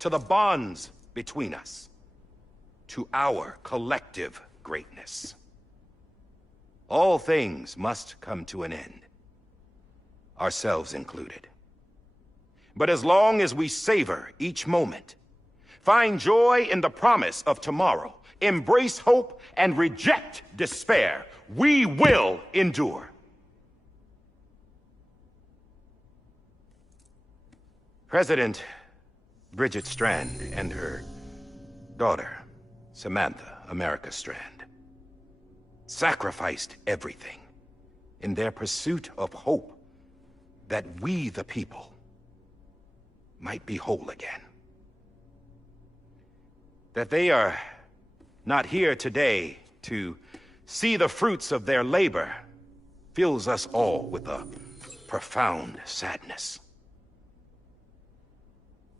to the bonds between us, to our collective greatness. All things must come to an end, ourselves included. But as long as we savor each moment, find joy in the promise of tomorrow, embrace hope, and reject despair, we will endure. President Bridget Strand and her daughter, Samantha America Strand, sacrificed everything in their pursuit of hope that we, the people, might be whole again. That they are not here today to see the fruits of their labor fills us all with a profound sadness.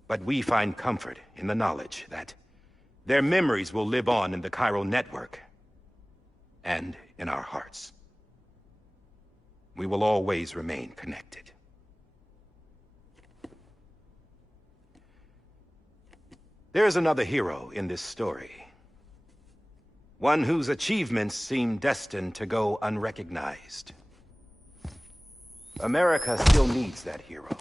But we find comfort in the knowledge that their memories will live on in the chiral network and in our hearts. We will always remain connected. There's another hero in this story. One whose achievements seem destined to go unrecognized. America still needs that hero.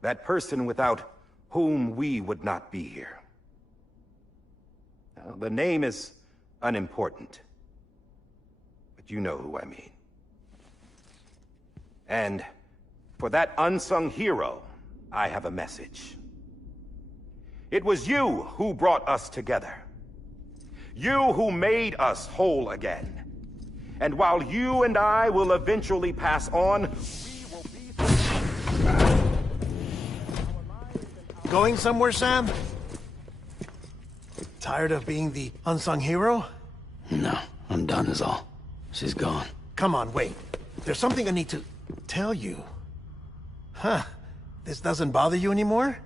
That person without whom we would not be here. Now, the name is unimportant, but you know who I mean. And for that unsung hero, I have a message. It was you who brought us together. You who made us whole again. And while you and I will eventually pass on, we will be... Going somewhere, Sam? Tired of being the unsung hero? No, I'm done is all. She's gone. Come on, wait. There's something I need to tell you. Huh. This doesn't bother you anymore?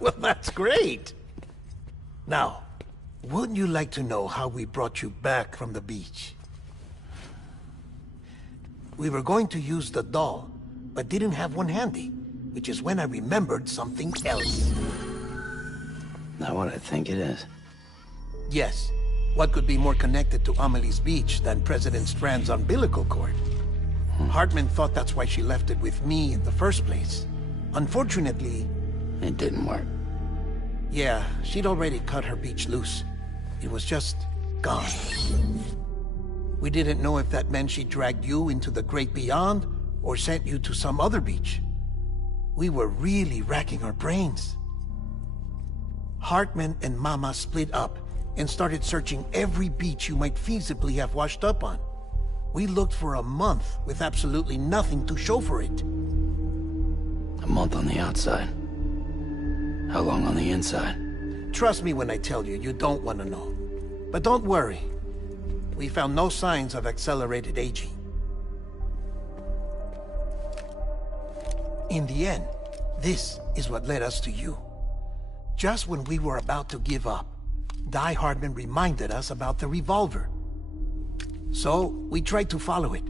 Well, that's great. Now, wouldn't you like to know how we brought you back from the beach? We were going to use the doll, but didn't have one handy, which is when I remembered something else. Not what I think it is. Yes. What could be more connected to AMELIE'S beach than President Strand's umbilical cord? Hartman thought that's why she left it with me in the first place. Unfortunately... It didn't work. Yeah, she'd already cut her beach loose. It was just gone. We didn't know if that meant she dragged you into the great beyond, or sent you to some other beach. We were really racking our brains. Hartman and Mama split up and started searching every beach you might feasibly have washed up on. We looked for a month with absolutely nothing to show for it. A month on the outside. How long on the inside? Trust me when I tell you, you don't want to know. But don't worry. We found no signs of accelerated aging. In the end, this is what led us to you. Just when we were about to give up, Die Hardman reminded us about the revolver. So, we tried to follow it,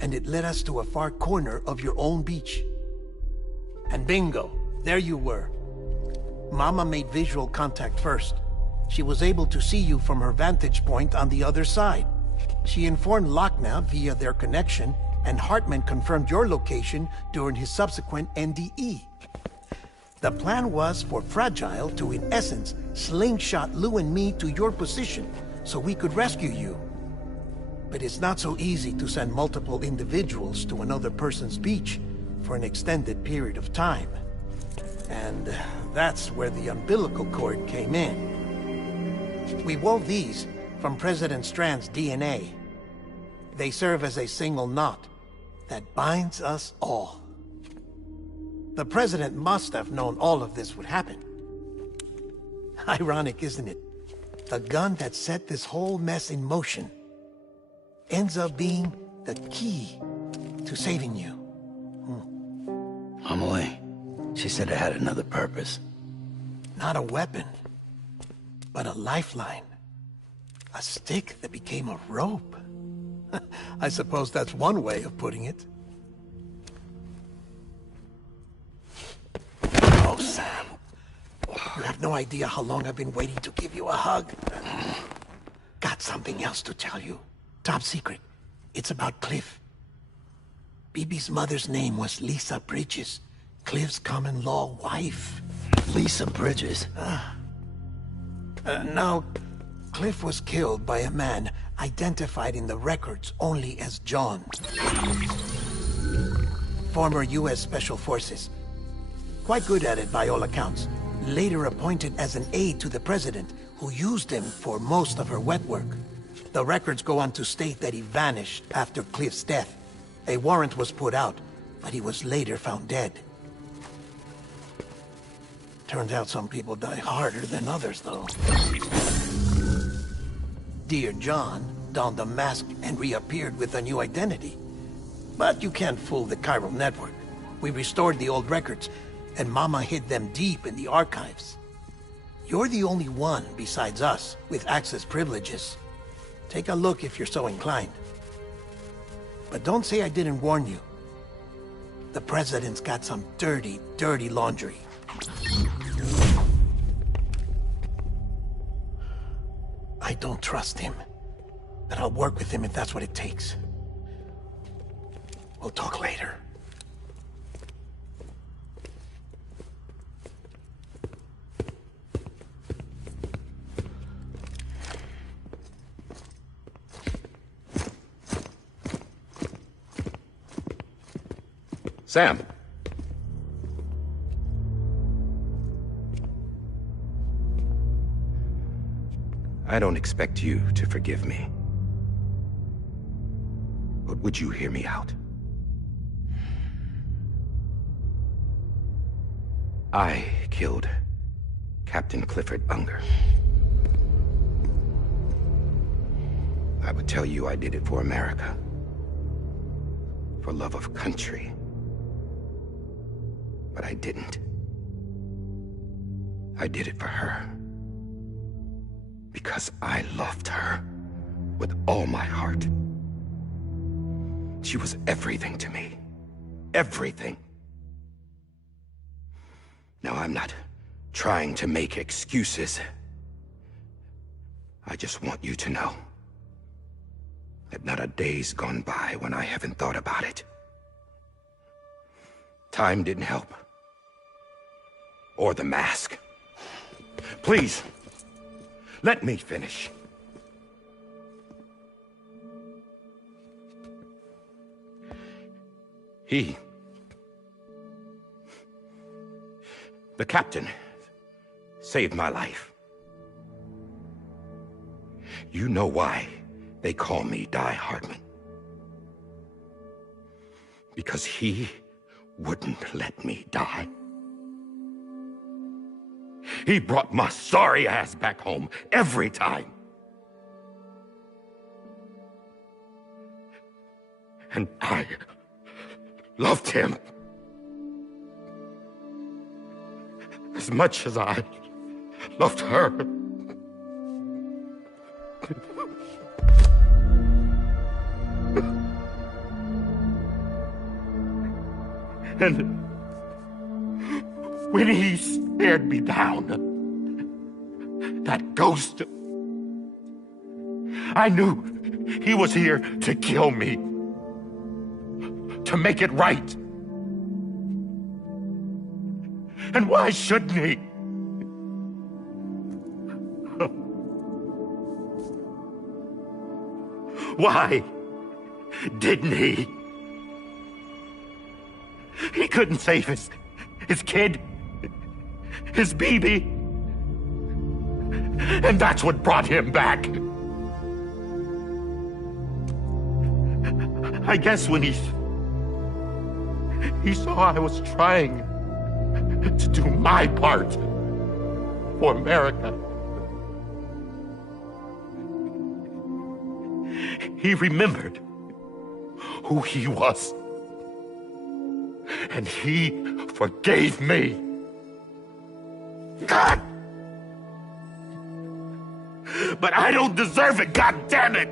and it led us to a far corner of your own beach. And bingo, there you were. Mama made visual contact first. She was able to see you from her vantage point on the other side. She informed Lochner via their connection, and Hartman confirmed your location during his subsequent NDE. The plan was for Fragile to, in essence, slingshot Lou and me to your position so we could rescue you. But it's not so easy to send multiple individuals to another person's beach for an extended period of time. And that's where the umbilical cord came in. We wove these from President Strand's DNA. They serve as a single knot that binds us all. The President must have known all of this would happen. Ironic, isn't it? The gun that set this whole mess in motion ends up being the key to saving you. Amelie, she said it had another purpose. Not a weapon, but a lifeline. A stick that became a rope. I suppose that's one way of putting it. Oh, Sam. You have no idea how long I've been waiting to give you a hug. Got something else to tell you. Top secret. It's about Cliff. Bibi's mother's name was Lisa Bridges, Cliff's common-law wife. Lisa Bridges? Now, Cliff was killed by a man identified in the records only as John. Former U.S. Special Forces. Quite good at it by all accounts. Later appointed as an aide to the President, who used him for most of her wet work. The records go on to state that he vanished after Cliff's death. A warrant was put out, but he was later found dead. Turns out some people die harder than others, though. Dear John donned a mask and reappeared with a new identity. But you can't fool the chiral network. We restored the old records, and Mama hid them deep in the archives. You're the only one, besides us, with access privileges. Take a look if you're so inclined. But don't say I didn't warn you. The President's got some dirty, dirty laundry. I don't trust him, but I'll work with him if that's what it takes. We'll talk later. Sam. I don't expect you to forgive me. But would you hear me out? I killed Captain Clifford Unger. I would tell you I did it for America. For love of country. But I didn't. I did it for her. Because I loved her with all my heart. She was everything to me. Everything. Now, I'm not trying to make excuses. I just want you to know that not a day's gone by when I haven't thought about it. Time didn't help. Or the mask. Please, let me finish. The captain saved my life. You know why they call me Die Hardman. Because he wouldn't let me die. He brought my sorry ass back home every time. And I loved him as much as I loved her. And when he stared me down, that ghost, I knew he was here to kill me, to make it right. And why shouldn't he? Why didn't he? He couldn't save his kid, his baby. And that's what brought him back. I guess when he saw I was trying to do my part for America, he remembered who he was. And he forgave me. God! But I don't deserve it, God damn it!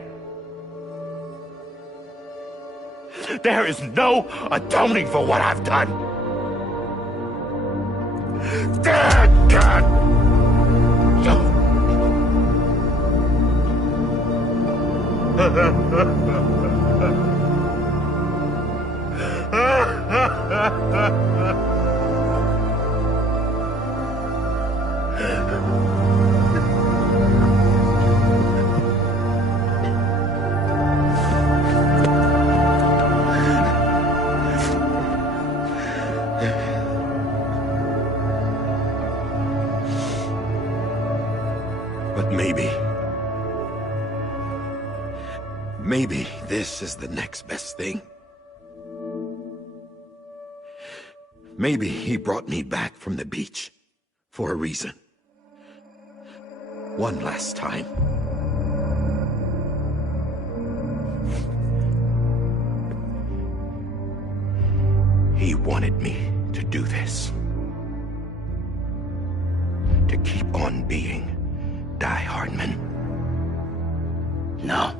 There is no atoning for what I've done. God! But maybe this is the next best thing. Maybe he brought me back from the beach for a reason. One last time. He wanted me to do this. To keep on being Die Hardman. No.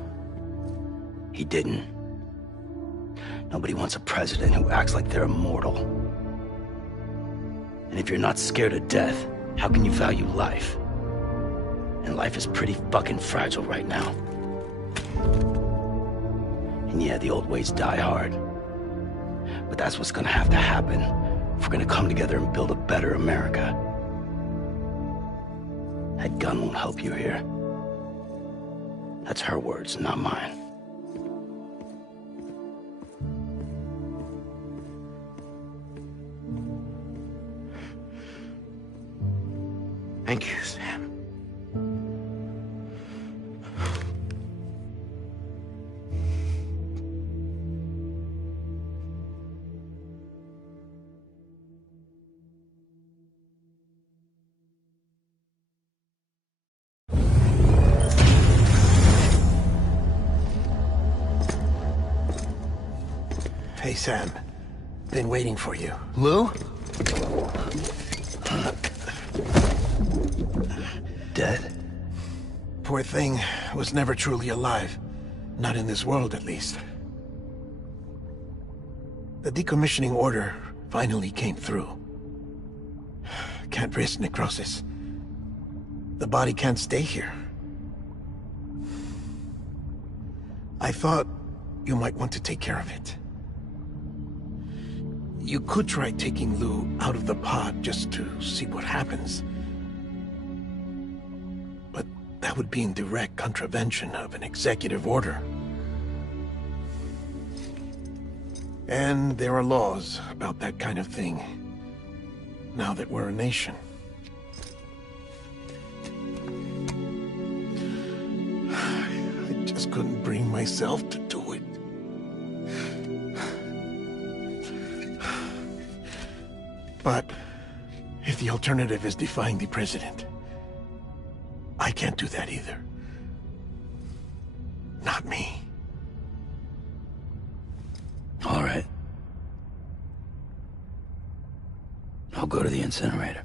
He didn't. Nobody wants a president who acts like they're immortal. And if you're not scared of death, how can you value life? And life is pretty fucking fragile right now. And yeah, the old ways die hard. But that's what's gonna have to happen if we're gonna come together and build a better America. That gun won't help you here. That's her words, not mine. Thank you, Sam. Hey, Sam. Been waiting for you. Lou? Dead? Poor thing was never truly alive. Not in this world, at least. The decommissioning order finally came through. Can't risk necrosis. The body can't stay here. I thought you might want to take care of it. You could try taking Lou out of the pod just to see what happens. But that would be in direct contravention of an executive order. And there are laws about that kind of thing, now that we're a nation. myself to do it. But if the alternative is defying the president, I can't do that either. Not me. All right. I'll go to the incinerator.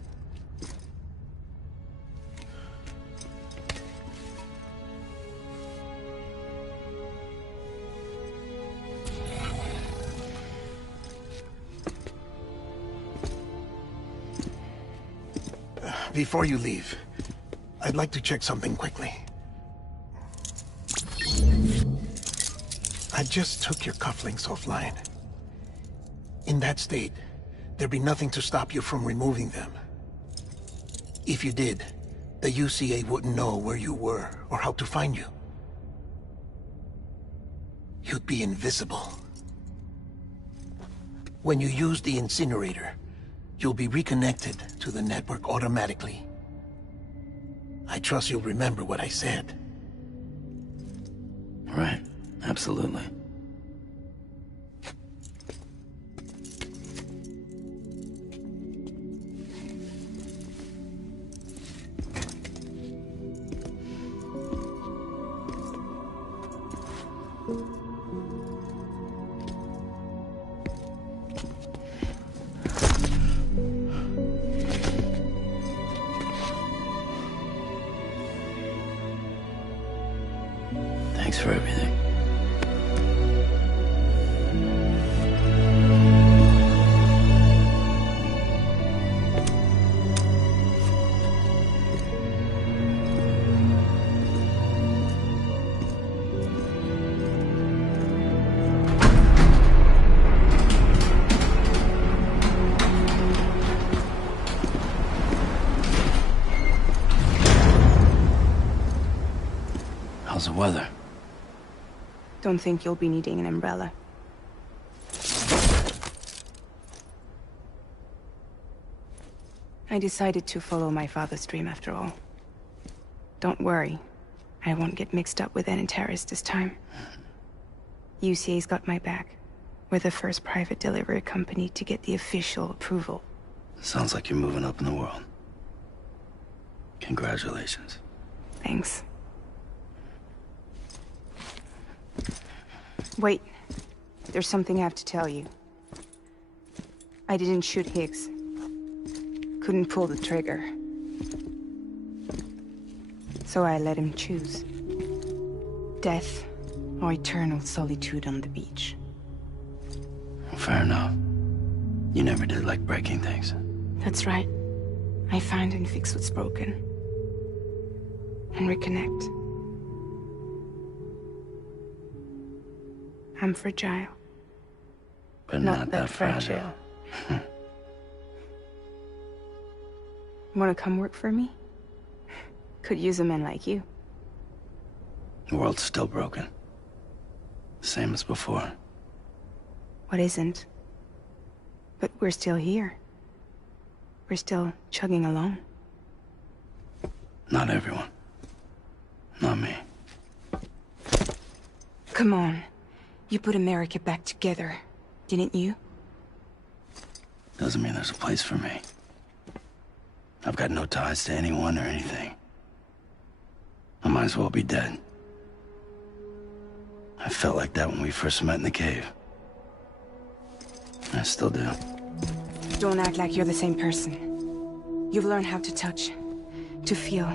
Before you leave, I'd like to check something quickly. I just took your cufflinks offline. In that state, there'd be nothing to stop you from removing them. If you did, the UCA wouldn't know where you were or how to find you. You'd be invisible. When you use the incinerator, you'll be reconnected to the network automatically. I trust you'll remember what I said. Right. Absolutely. Thanks for everything. How's the weather? Don't think you'll be needing an umbrella. I decided to follow my father's dream after all. Don't worry. I won't get mixed up with any terrorists this time. UCA's got my back. We're the first private delivery company to get the official approval. Sounds like you're moving up in the world. Congratulations. Thanks. Wait. There's something I have to tell you. I didn't shoot Higgs. Couldn't pull the trigger. So I let him choose. Death or eternal solitude on the beach. Fair enough. You never did like breaking things. That's right. I find and fix what's broken. And reconnect. I'm fragile. But not that fragile. Wanna come work for me? Could use a man like you. The world's still broken. Same as before. What isn't? But we're still here. We're still chugging along. Not everyone. Not me. Come on. You put America back together, didn't you? Doesn't mean there's a place for me. I've got no ties to anyone or anything. I might as well be dead. I felt like that when we first met in the cave. I still do. Don't act like you're the same person. You've learned how to touch, to feel.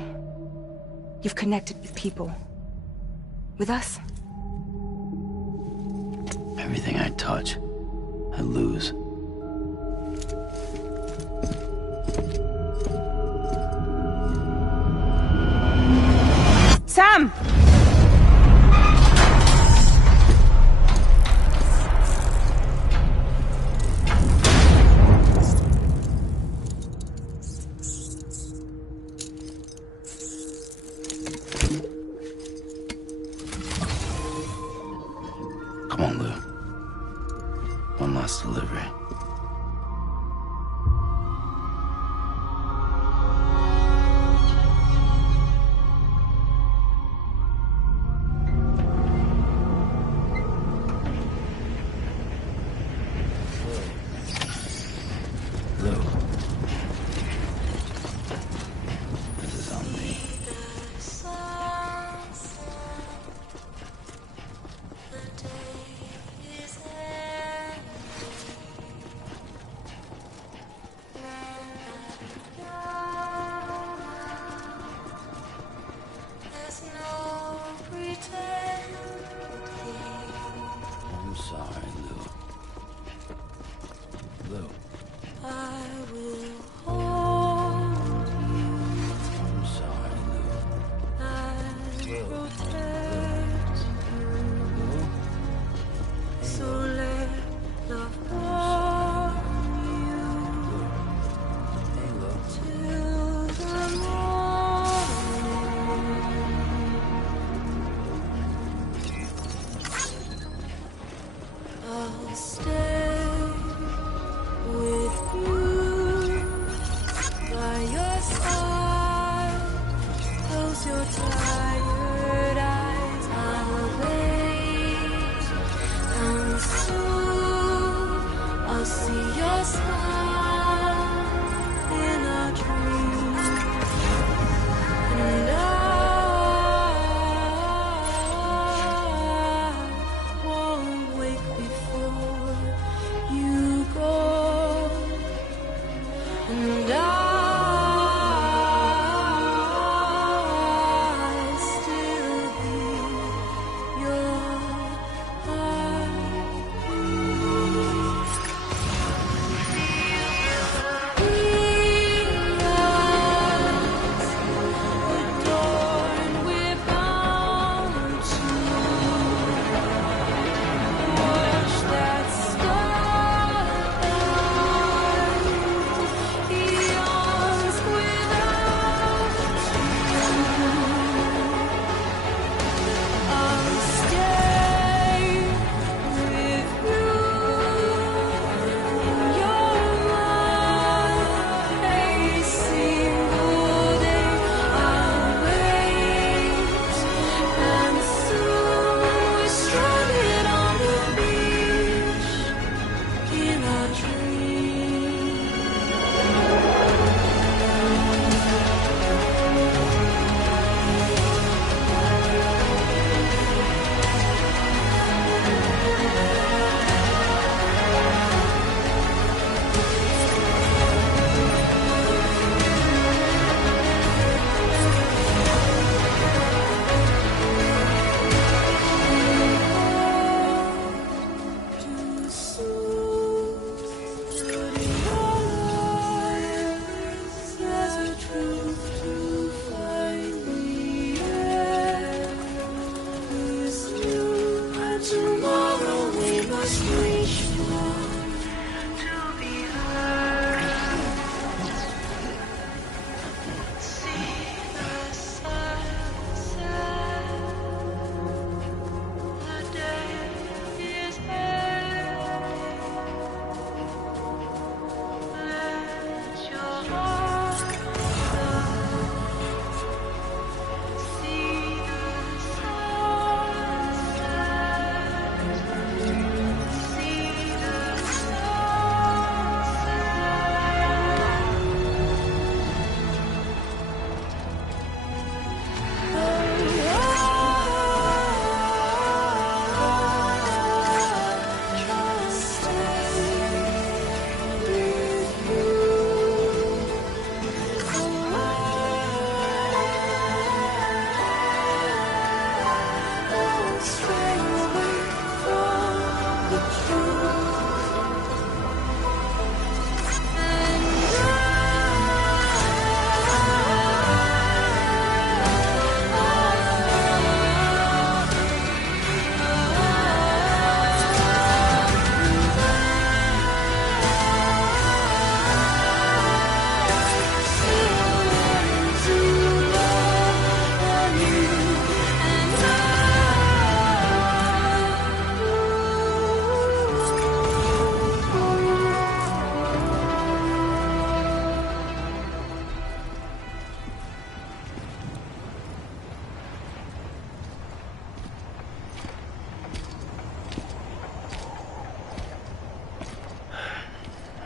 You've connected with people. With us. Everything I touch, I lose. Sam! Come on, Lou. One last delivery. I'll stay with you by your side. Close your tired eyes. I'll wait, and soon I'll see your smile in a dream, and I won't wake before you go, and I'll still be your adorned with bounty. Watch that starlight, eons without you. I'll stay with you. You're mine, a single day. I'll wait, and soon we're stranded on the beach in a dream. Too soon, putting all eyes as a truth to find the end is new, and tomorrow we must reach one to be heard. See the sunset. The day is ending. Let your heart see the sunset. See the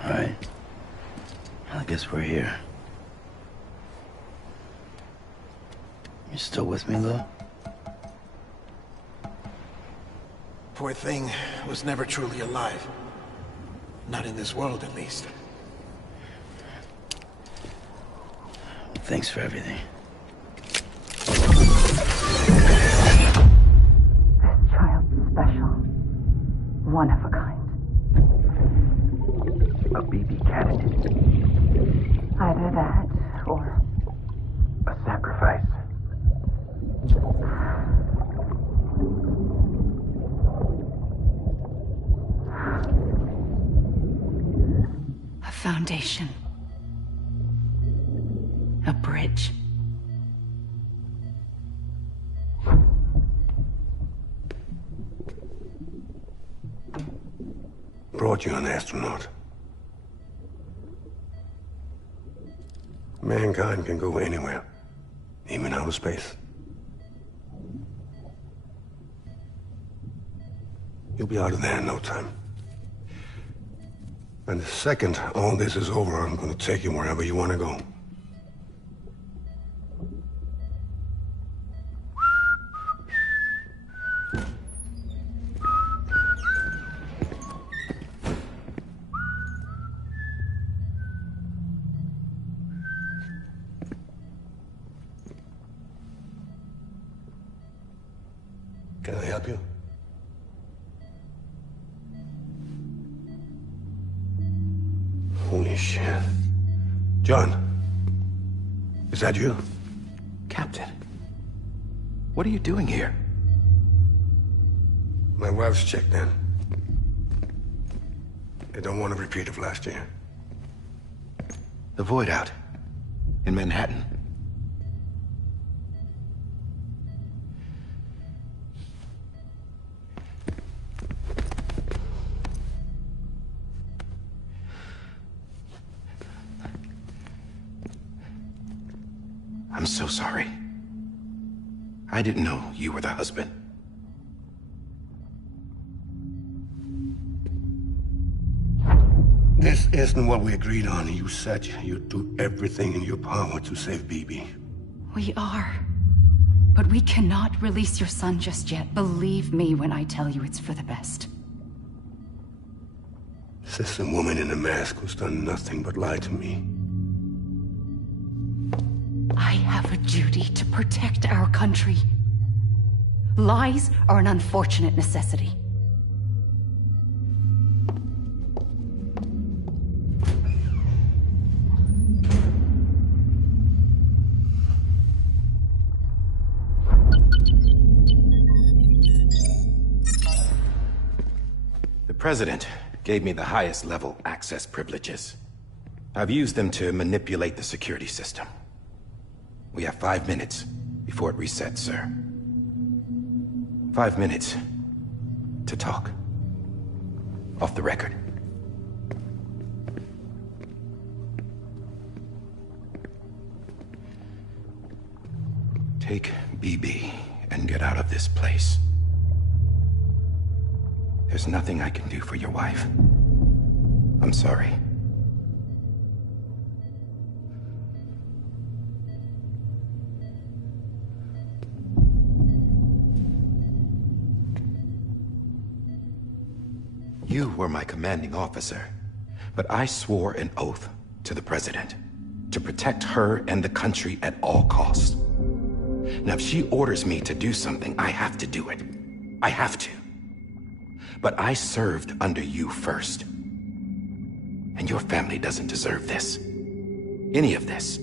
All right. Well, I guess we're here. You still with me, Lou? Poor thing was never truly alive. Not in this world, at least. Thanks for everything. Child's special. One of a kind. A BB candidate. Either that, or A sacrifice. A foundation. A bridge. brought you an astronaut. Mankind can go anywhere, even outer space. You'll be out of there in no time. And the second all this is over, I'm gonna take you wherever you want to go. Can I help you? Holy shit. John, is that you? Captain, what are you doing here? My wife's checked in. They don't want a repeat of last year. The Void Out in Manhattan. I'm so sorry. I didn't know you were the husband. This isn't what we agreed on. You said you'd do everything in your power to save Bibi. We are. But we cannot release your son just yet. Believe me when I tell you it's for the best. This is a woman in a mask who's done nothing but lie to me. I have a duty to protect our country. Lies are an unfortunate necessity. The President gave me the highest level access privileges. I've used them to manipulate the security system. We have 5 minutes before it resets, sir. 5 minutes to talk. Off the record. Take BB and get out of this place. There's nothing I can do for your wife. I'm sorry. You were my commanding officer, but I swore an oath to the President to protect her and the country at all costs. Now, if she orders me to do something, I have to do it. I have to. But I served under you first. And your family doesn't deserve this. Any of this.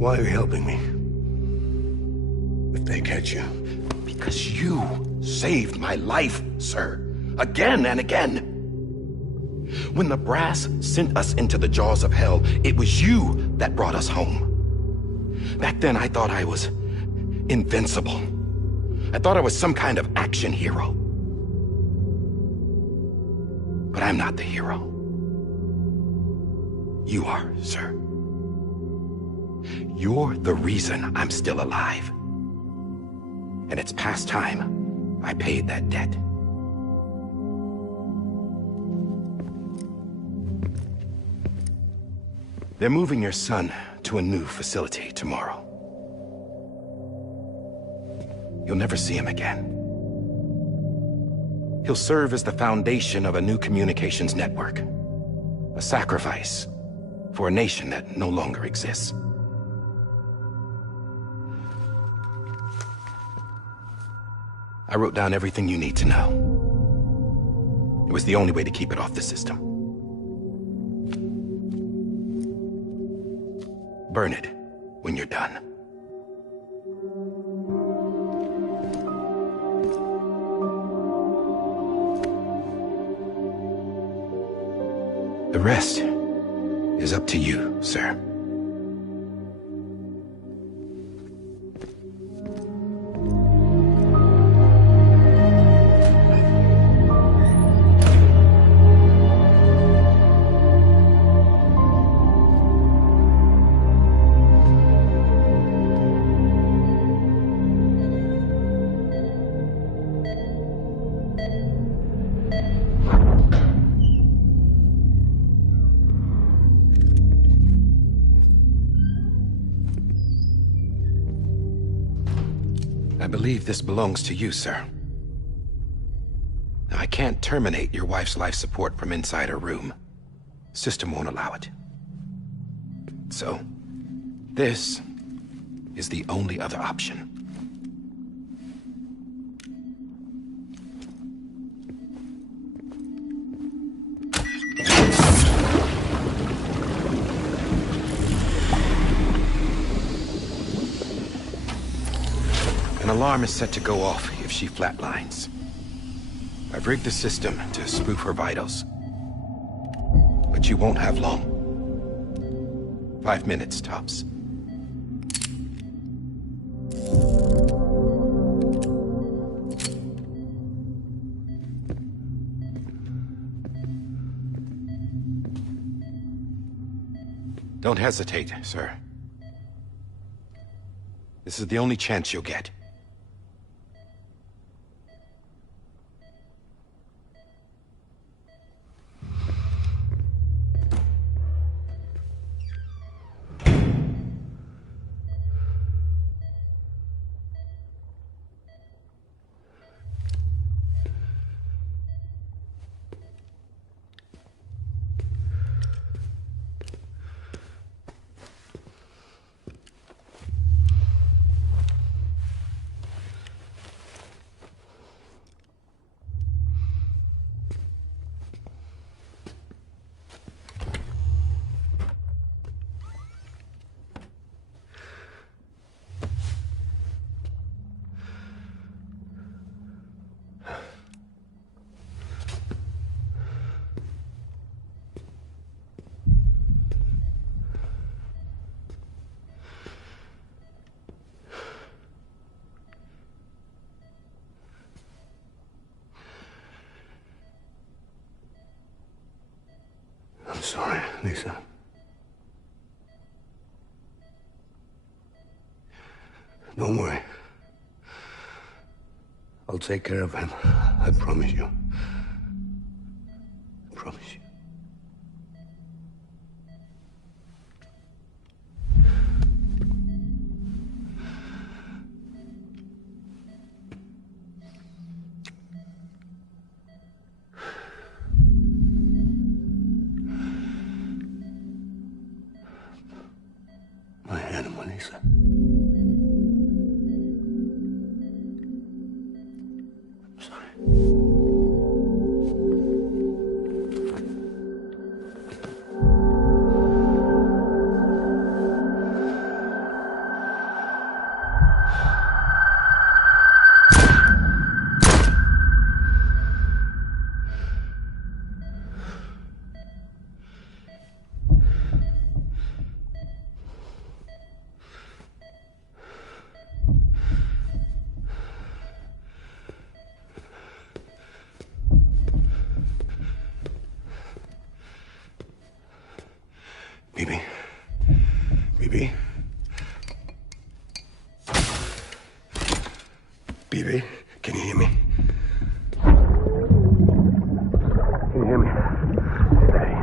Why are you helping me? If they catch you. Because you saved my life, sir. Again and again. When the brass sent us into the jaws of hell, it was you that brought us home. Back then, I thought I was invincible. I thought I was some kind of action hero. But I'm not the hero. You are, sir. You're the reason I'm still alive. And it's past time I paid that debt. They're moving your son to a new facility tomorrow. You'll never see him again. He'll serve as the foundation of a new communications network. A sacrifice for a nation that no longer exists. I wrote down everything you need to know. It was the only way to keep it off the system. Burn it when you're done. The rest is up to you, sir. I believe this belongs to you, sir. Now, I can't terminate your wife's life support from inside her room. System won't allow it. So, this is the only other option. An alarm is set to go off if she flatlines. I've rigged the system to spoof her vitals. But you won't have long. 5 minutes, tops. Don't hesitate, sir. This is the only chance you'll get. I'm sorry, Lisa. Don't worry. I'll take care of him. I promise you. I promise you. My animal, Lisa. Bibi? Bibi? Bibi, can you hear me? Can you hear me? Steady.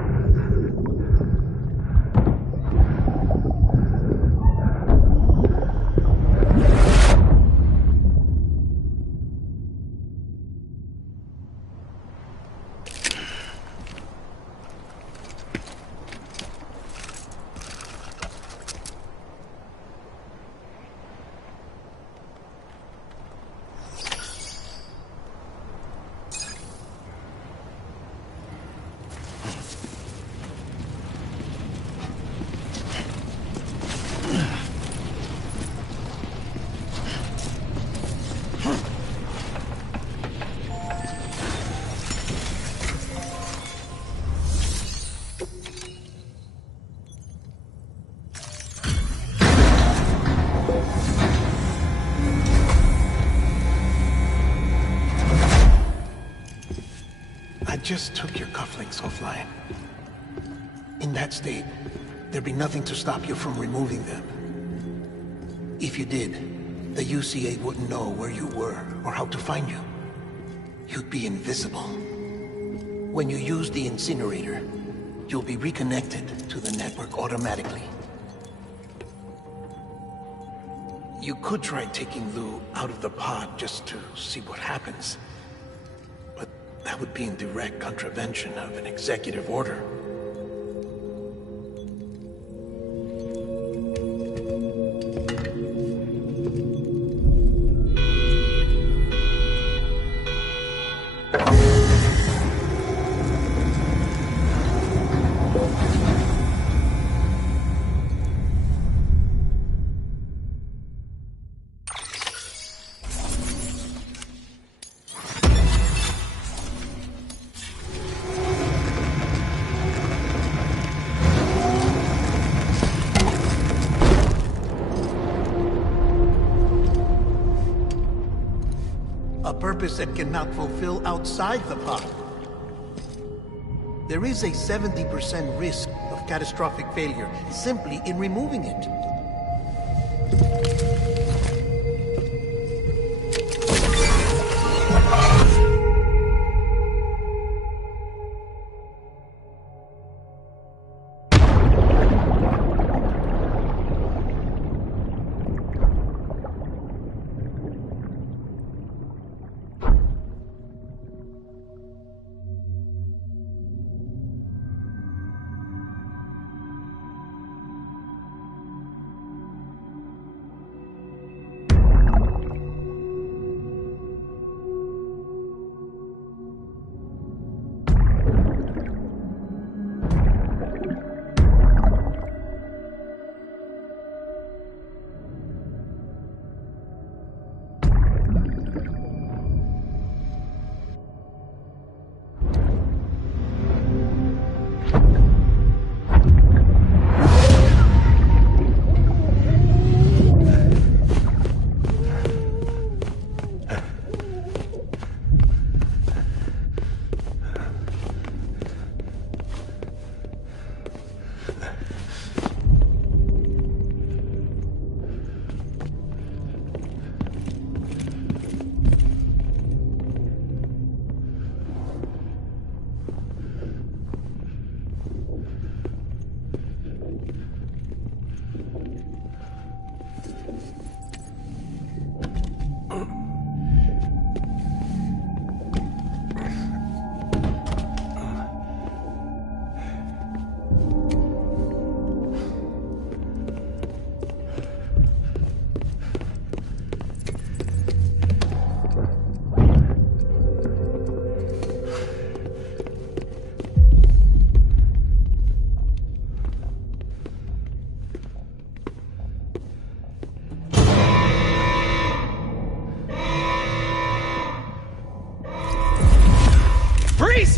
I just took your cufflinks offline. In that state, there'd be nothing to stop you from removing them. If you did, the UCA wouldn't know where you were or how to find you. You'd be invisible. When you use the incinerator, you'll be reconnected to the network automatically. You could try taking Lou out of the pod just to see what happens. But that would be in direct contravention of an executive order. A purpose that cannot fulfill outside the pod. There is a 70% risk of catastrophic failure simply in removing it.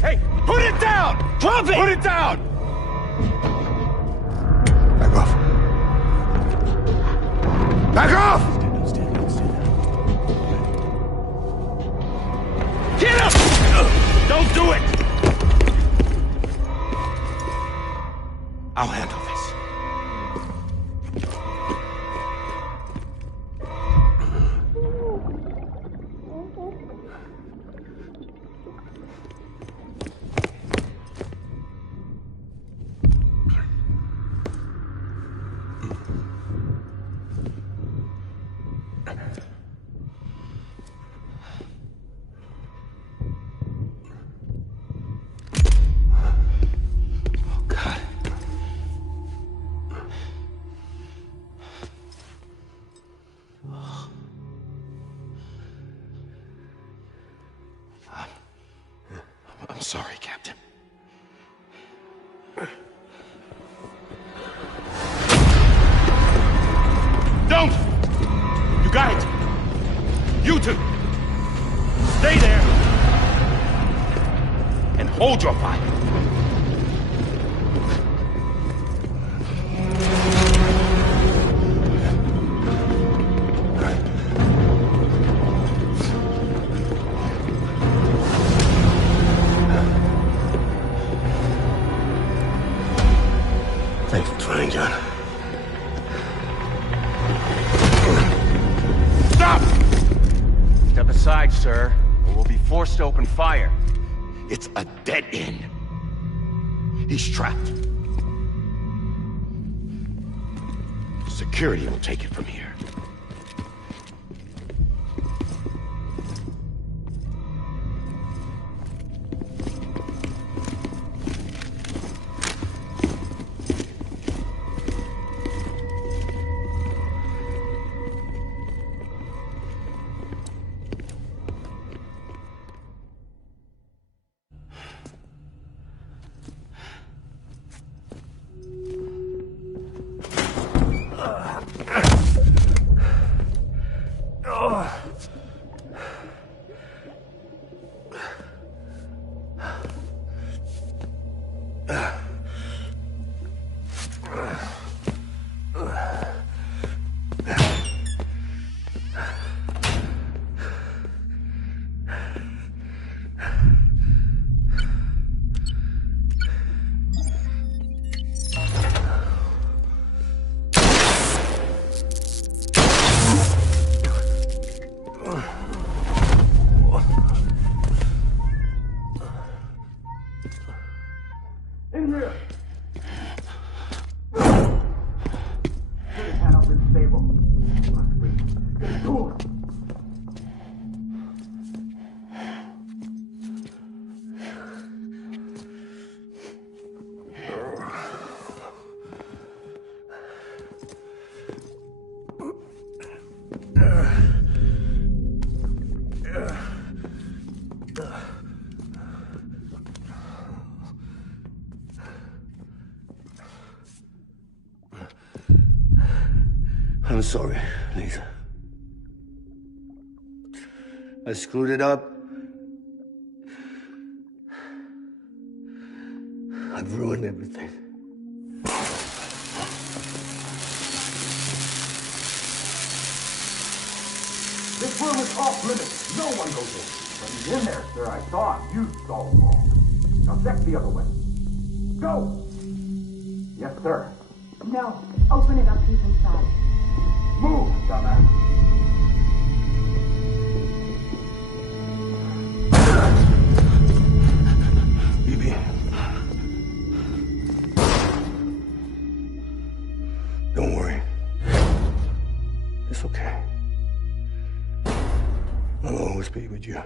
Hey, put it down! Drop it! Put it down! Back off. Back off! Get up! Don't do it! I'll handle this. I'm sorry, Captain. Don't! You got it! You two! Stay there! And hold your fire! Thanks for trying, John. Stop! Step aside, sir, or we'll be forced to open fire. It's a dead end. He's trapped. Security will take it from here. I'm sorry, Lisa. I screwed it up. I've ruined everything. This room is off limits. No one goes in. But he's in there, sir. I saw him. You saw him all. Now check the other way. Go! Yes, sir. No. Open it up. He's inside. Move, dumbass. Bibi. Don't worry. It's okay. I'll always be with you.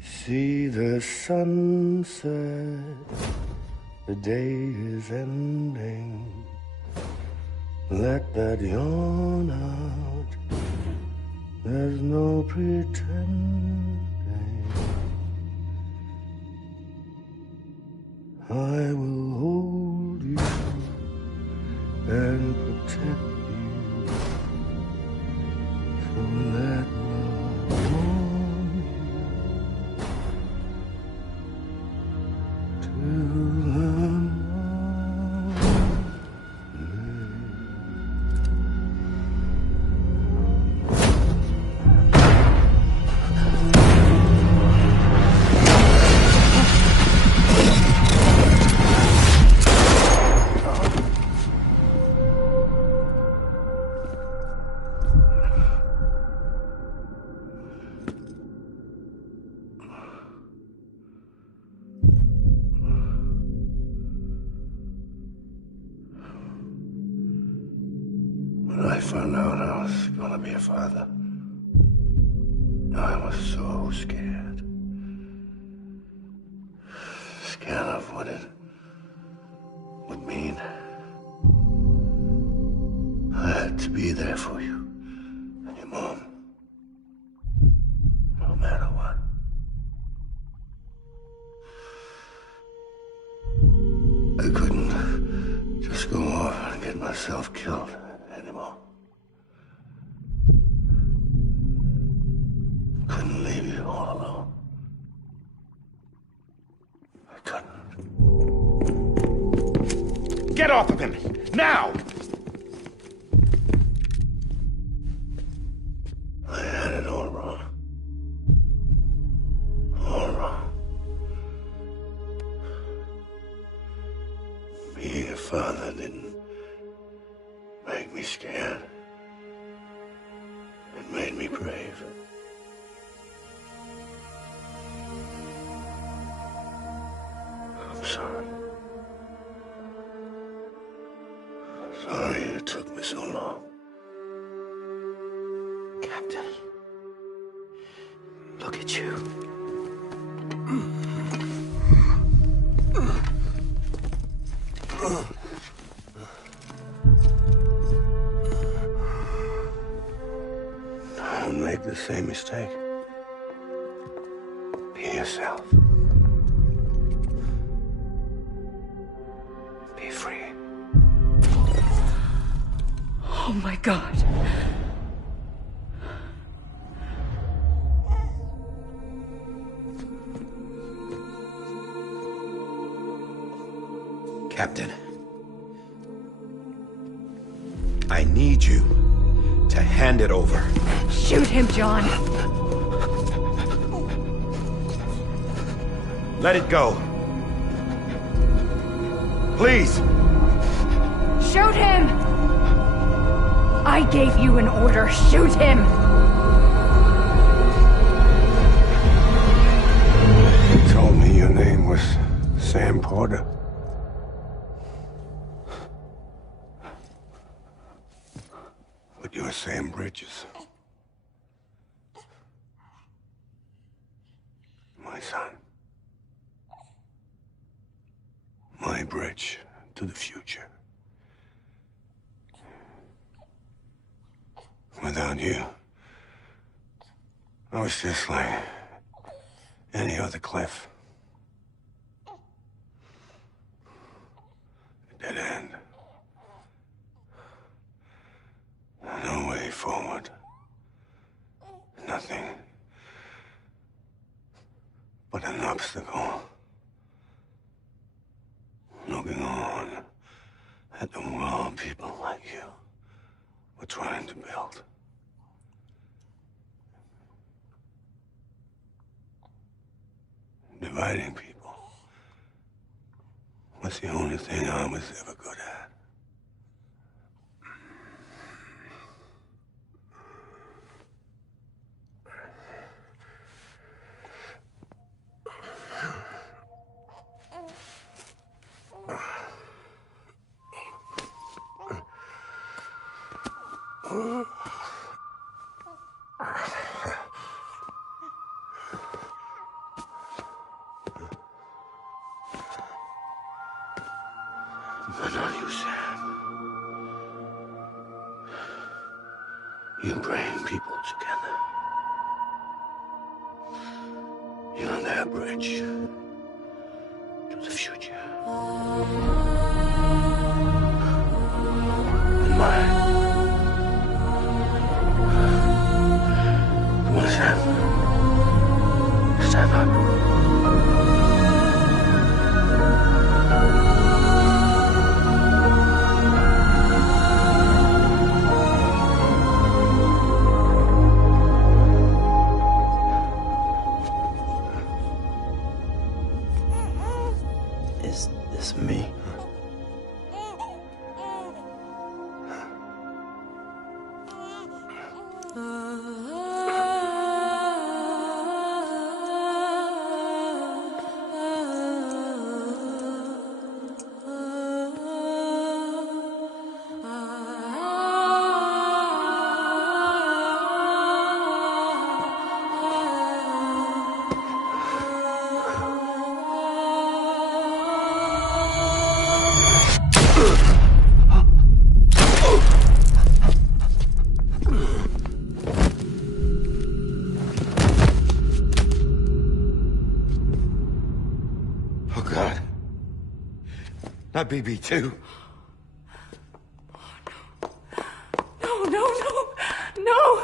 See the sunset, the day is ending. Let that yawn out, there's no pretending. I will hold you and protect you. So let love warm you till the When I found out I was gonna be a father, I was so scared. Scared of what it would mean. I had to be there for you and your mom, no matter what. I couldn't just go off and get myself killed anymore. Couldn't leave you all alone. I couldn't. Get off of him! Now! I had it all wrong. All wrong. Being a father didn't make me scared. It made me brave. I'm sorry. Sorry it took me so long. Captain, look at you. Don't make the same mistake. Be yourself. Be free. Oh my God. Captain, I need you to hand it over. Shoot him, John. Let it go. Please. Shoot him! I gave you an order. Shoot him! You told me your name was Sam Porter. But you're Sam Bridges. My son. My bridge to the future. Without you, I was just like any other Cliff. forward. Nothing but an obstacle. Looking on at the world people like you were trying to build. Dividing people was the only thing I was ever good at. But not you, Sam. You bring people together. You're their bridge to the future. And mine. Come on, Sam. Stand up. Is this me? Oh, God. Not BB2. No, no, no, no!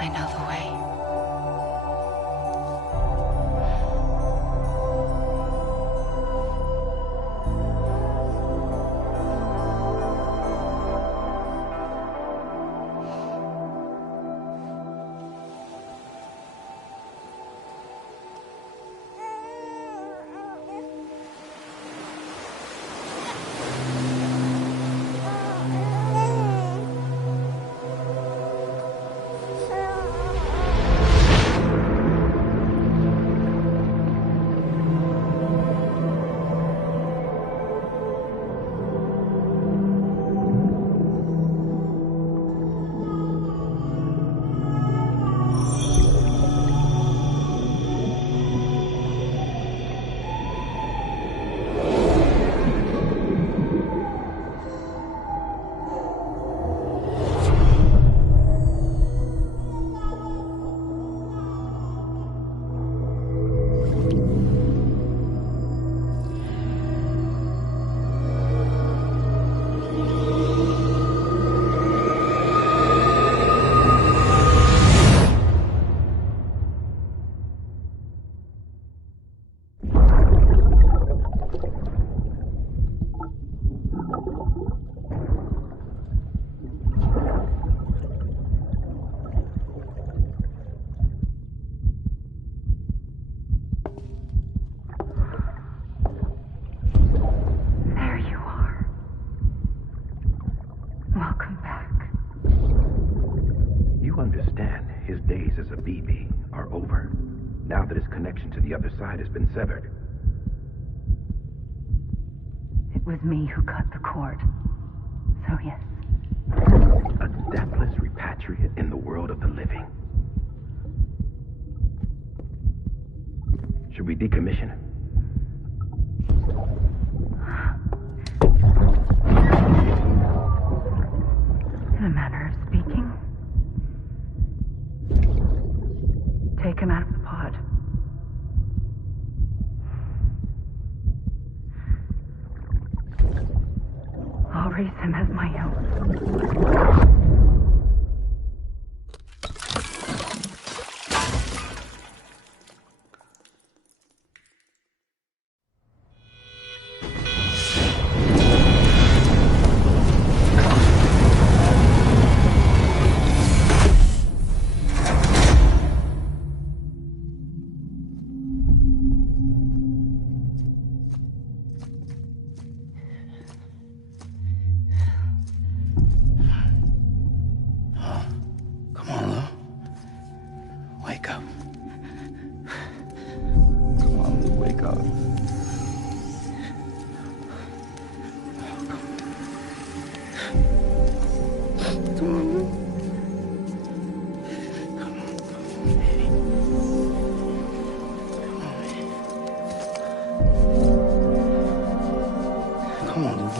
I know the way. To the other side has been severed. It was me who cut the cord. So yes. A deathless repatriate in the world of the living. Should we decommission him? In a manner of speaking. Take him out of the pod. I'll raise him as my own.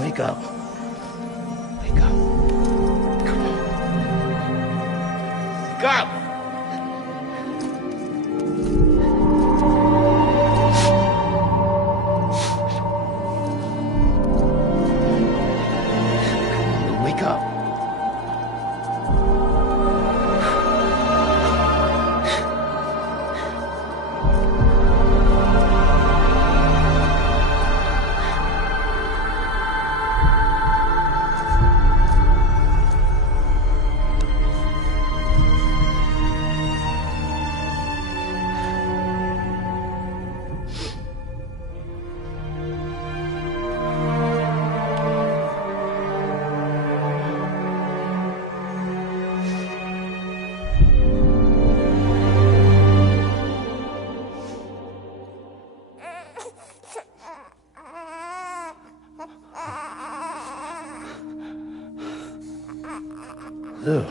Wake up. Wake up. Come on. Wake up! Wake up. Ugh.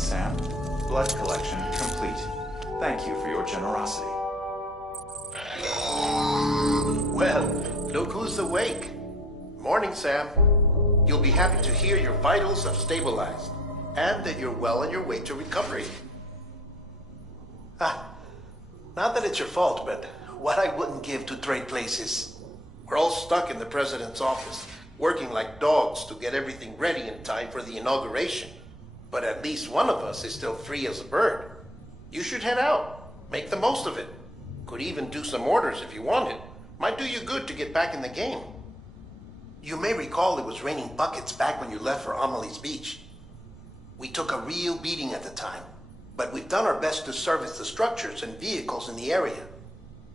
Sam. Blood collection complete. Thank you for your generosity. Well, look who's awake. Morning, Sam. You'll be happy to hear your vitals have stabilized, and that you're well on your way to recovery. Not that it's your fault, but what I wouldn't give to trade places. We're all stuck in the president's office, working like dogs to get everything ready in time for the inauguration. But at least one of us is still free as a bird. You should head out. Make the most of it. Could even do some orders if you wanted. Might do you good to get back in the game. You may recall it was raining buckets back when you left for AMELIE'S beach. We took a real beating at the time, but we've done our best to service the structures and vehicles in the area.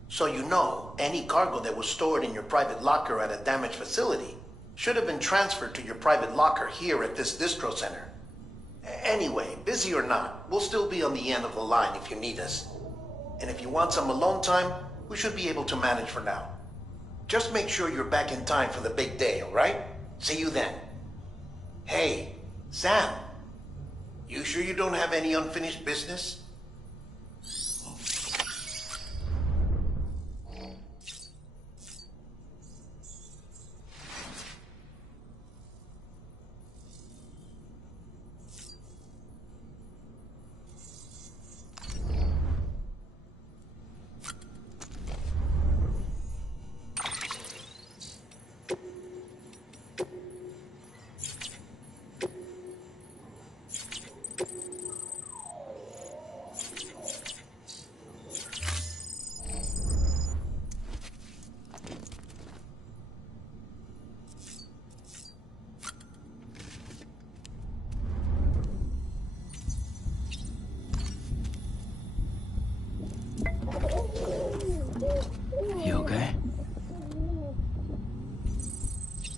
So you know, any cargo that was stored in your private locker at a damaged facility should have been transferred to your private locker here at this distro center. Anyway, busy or not, we'll still be on the end of the line if you need us. And if you want some alone time, we should be able to manage for now. Just make sure you're back in time for the big day, all right? See you then. Hey, Sam, you sure you don't have any unfinished business?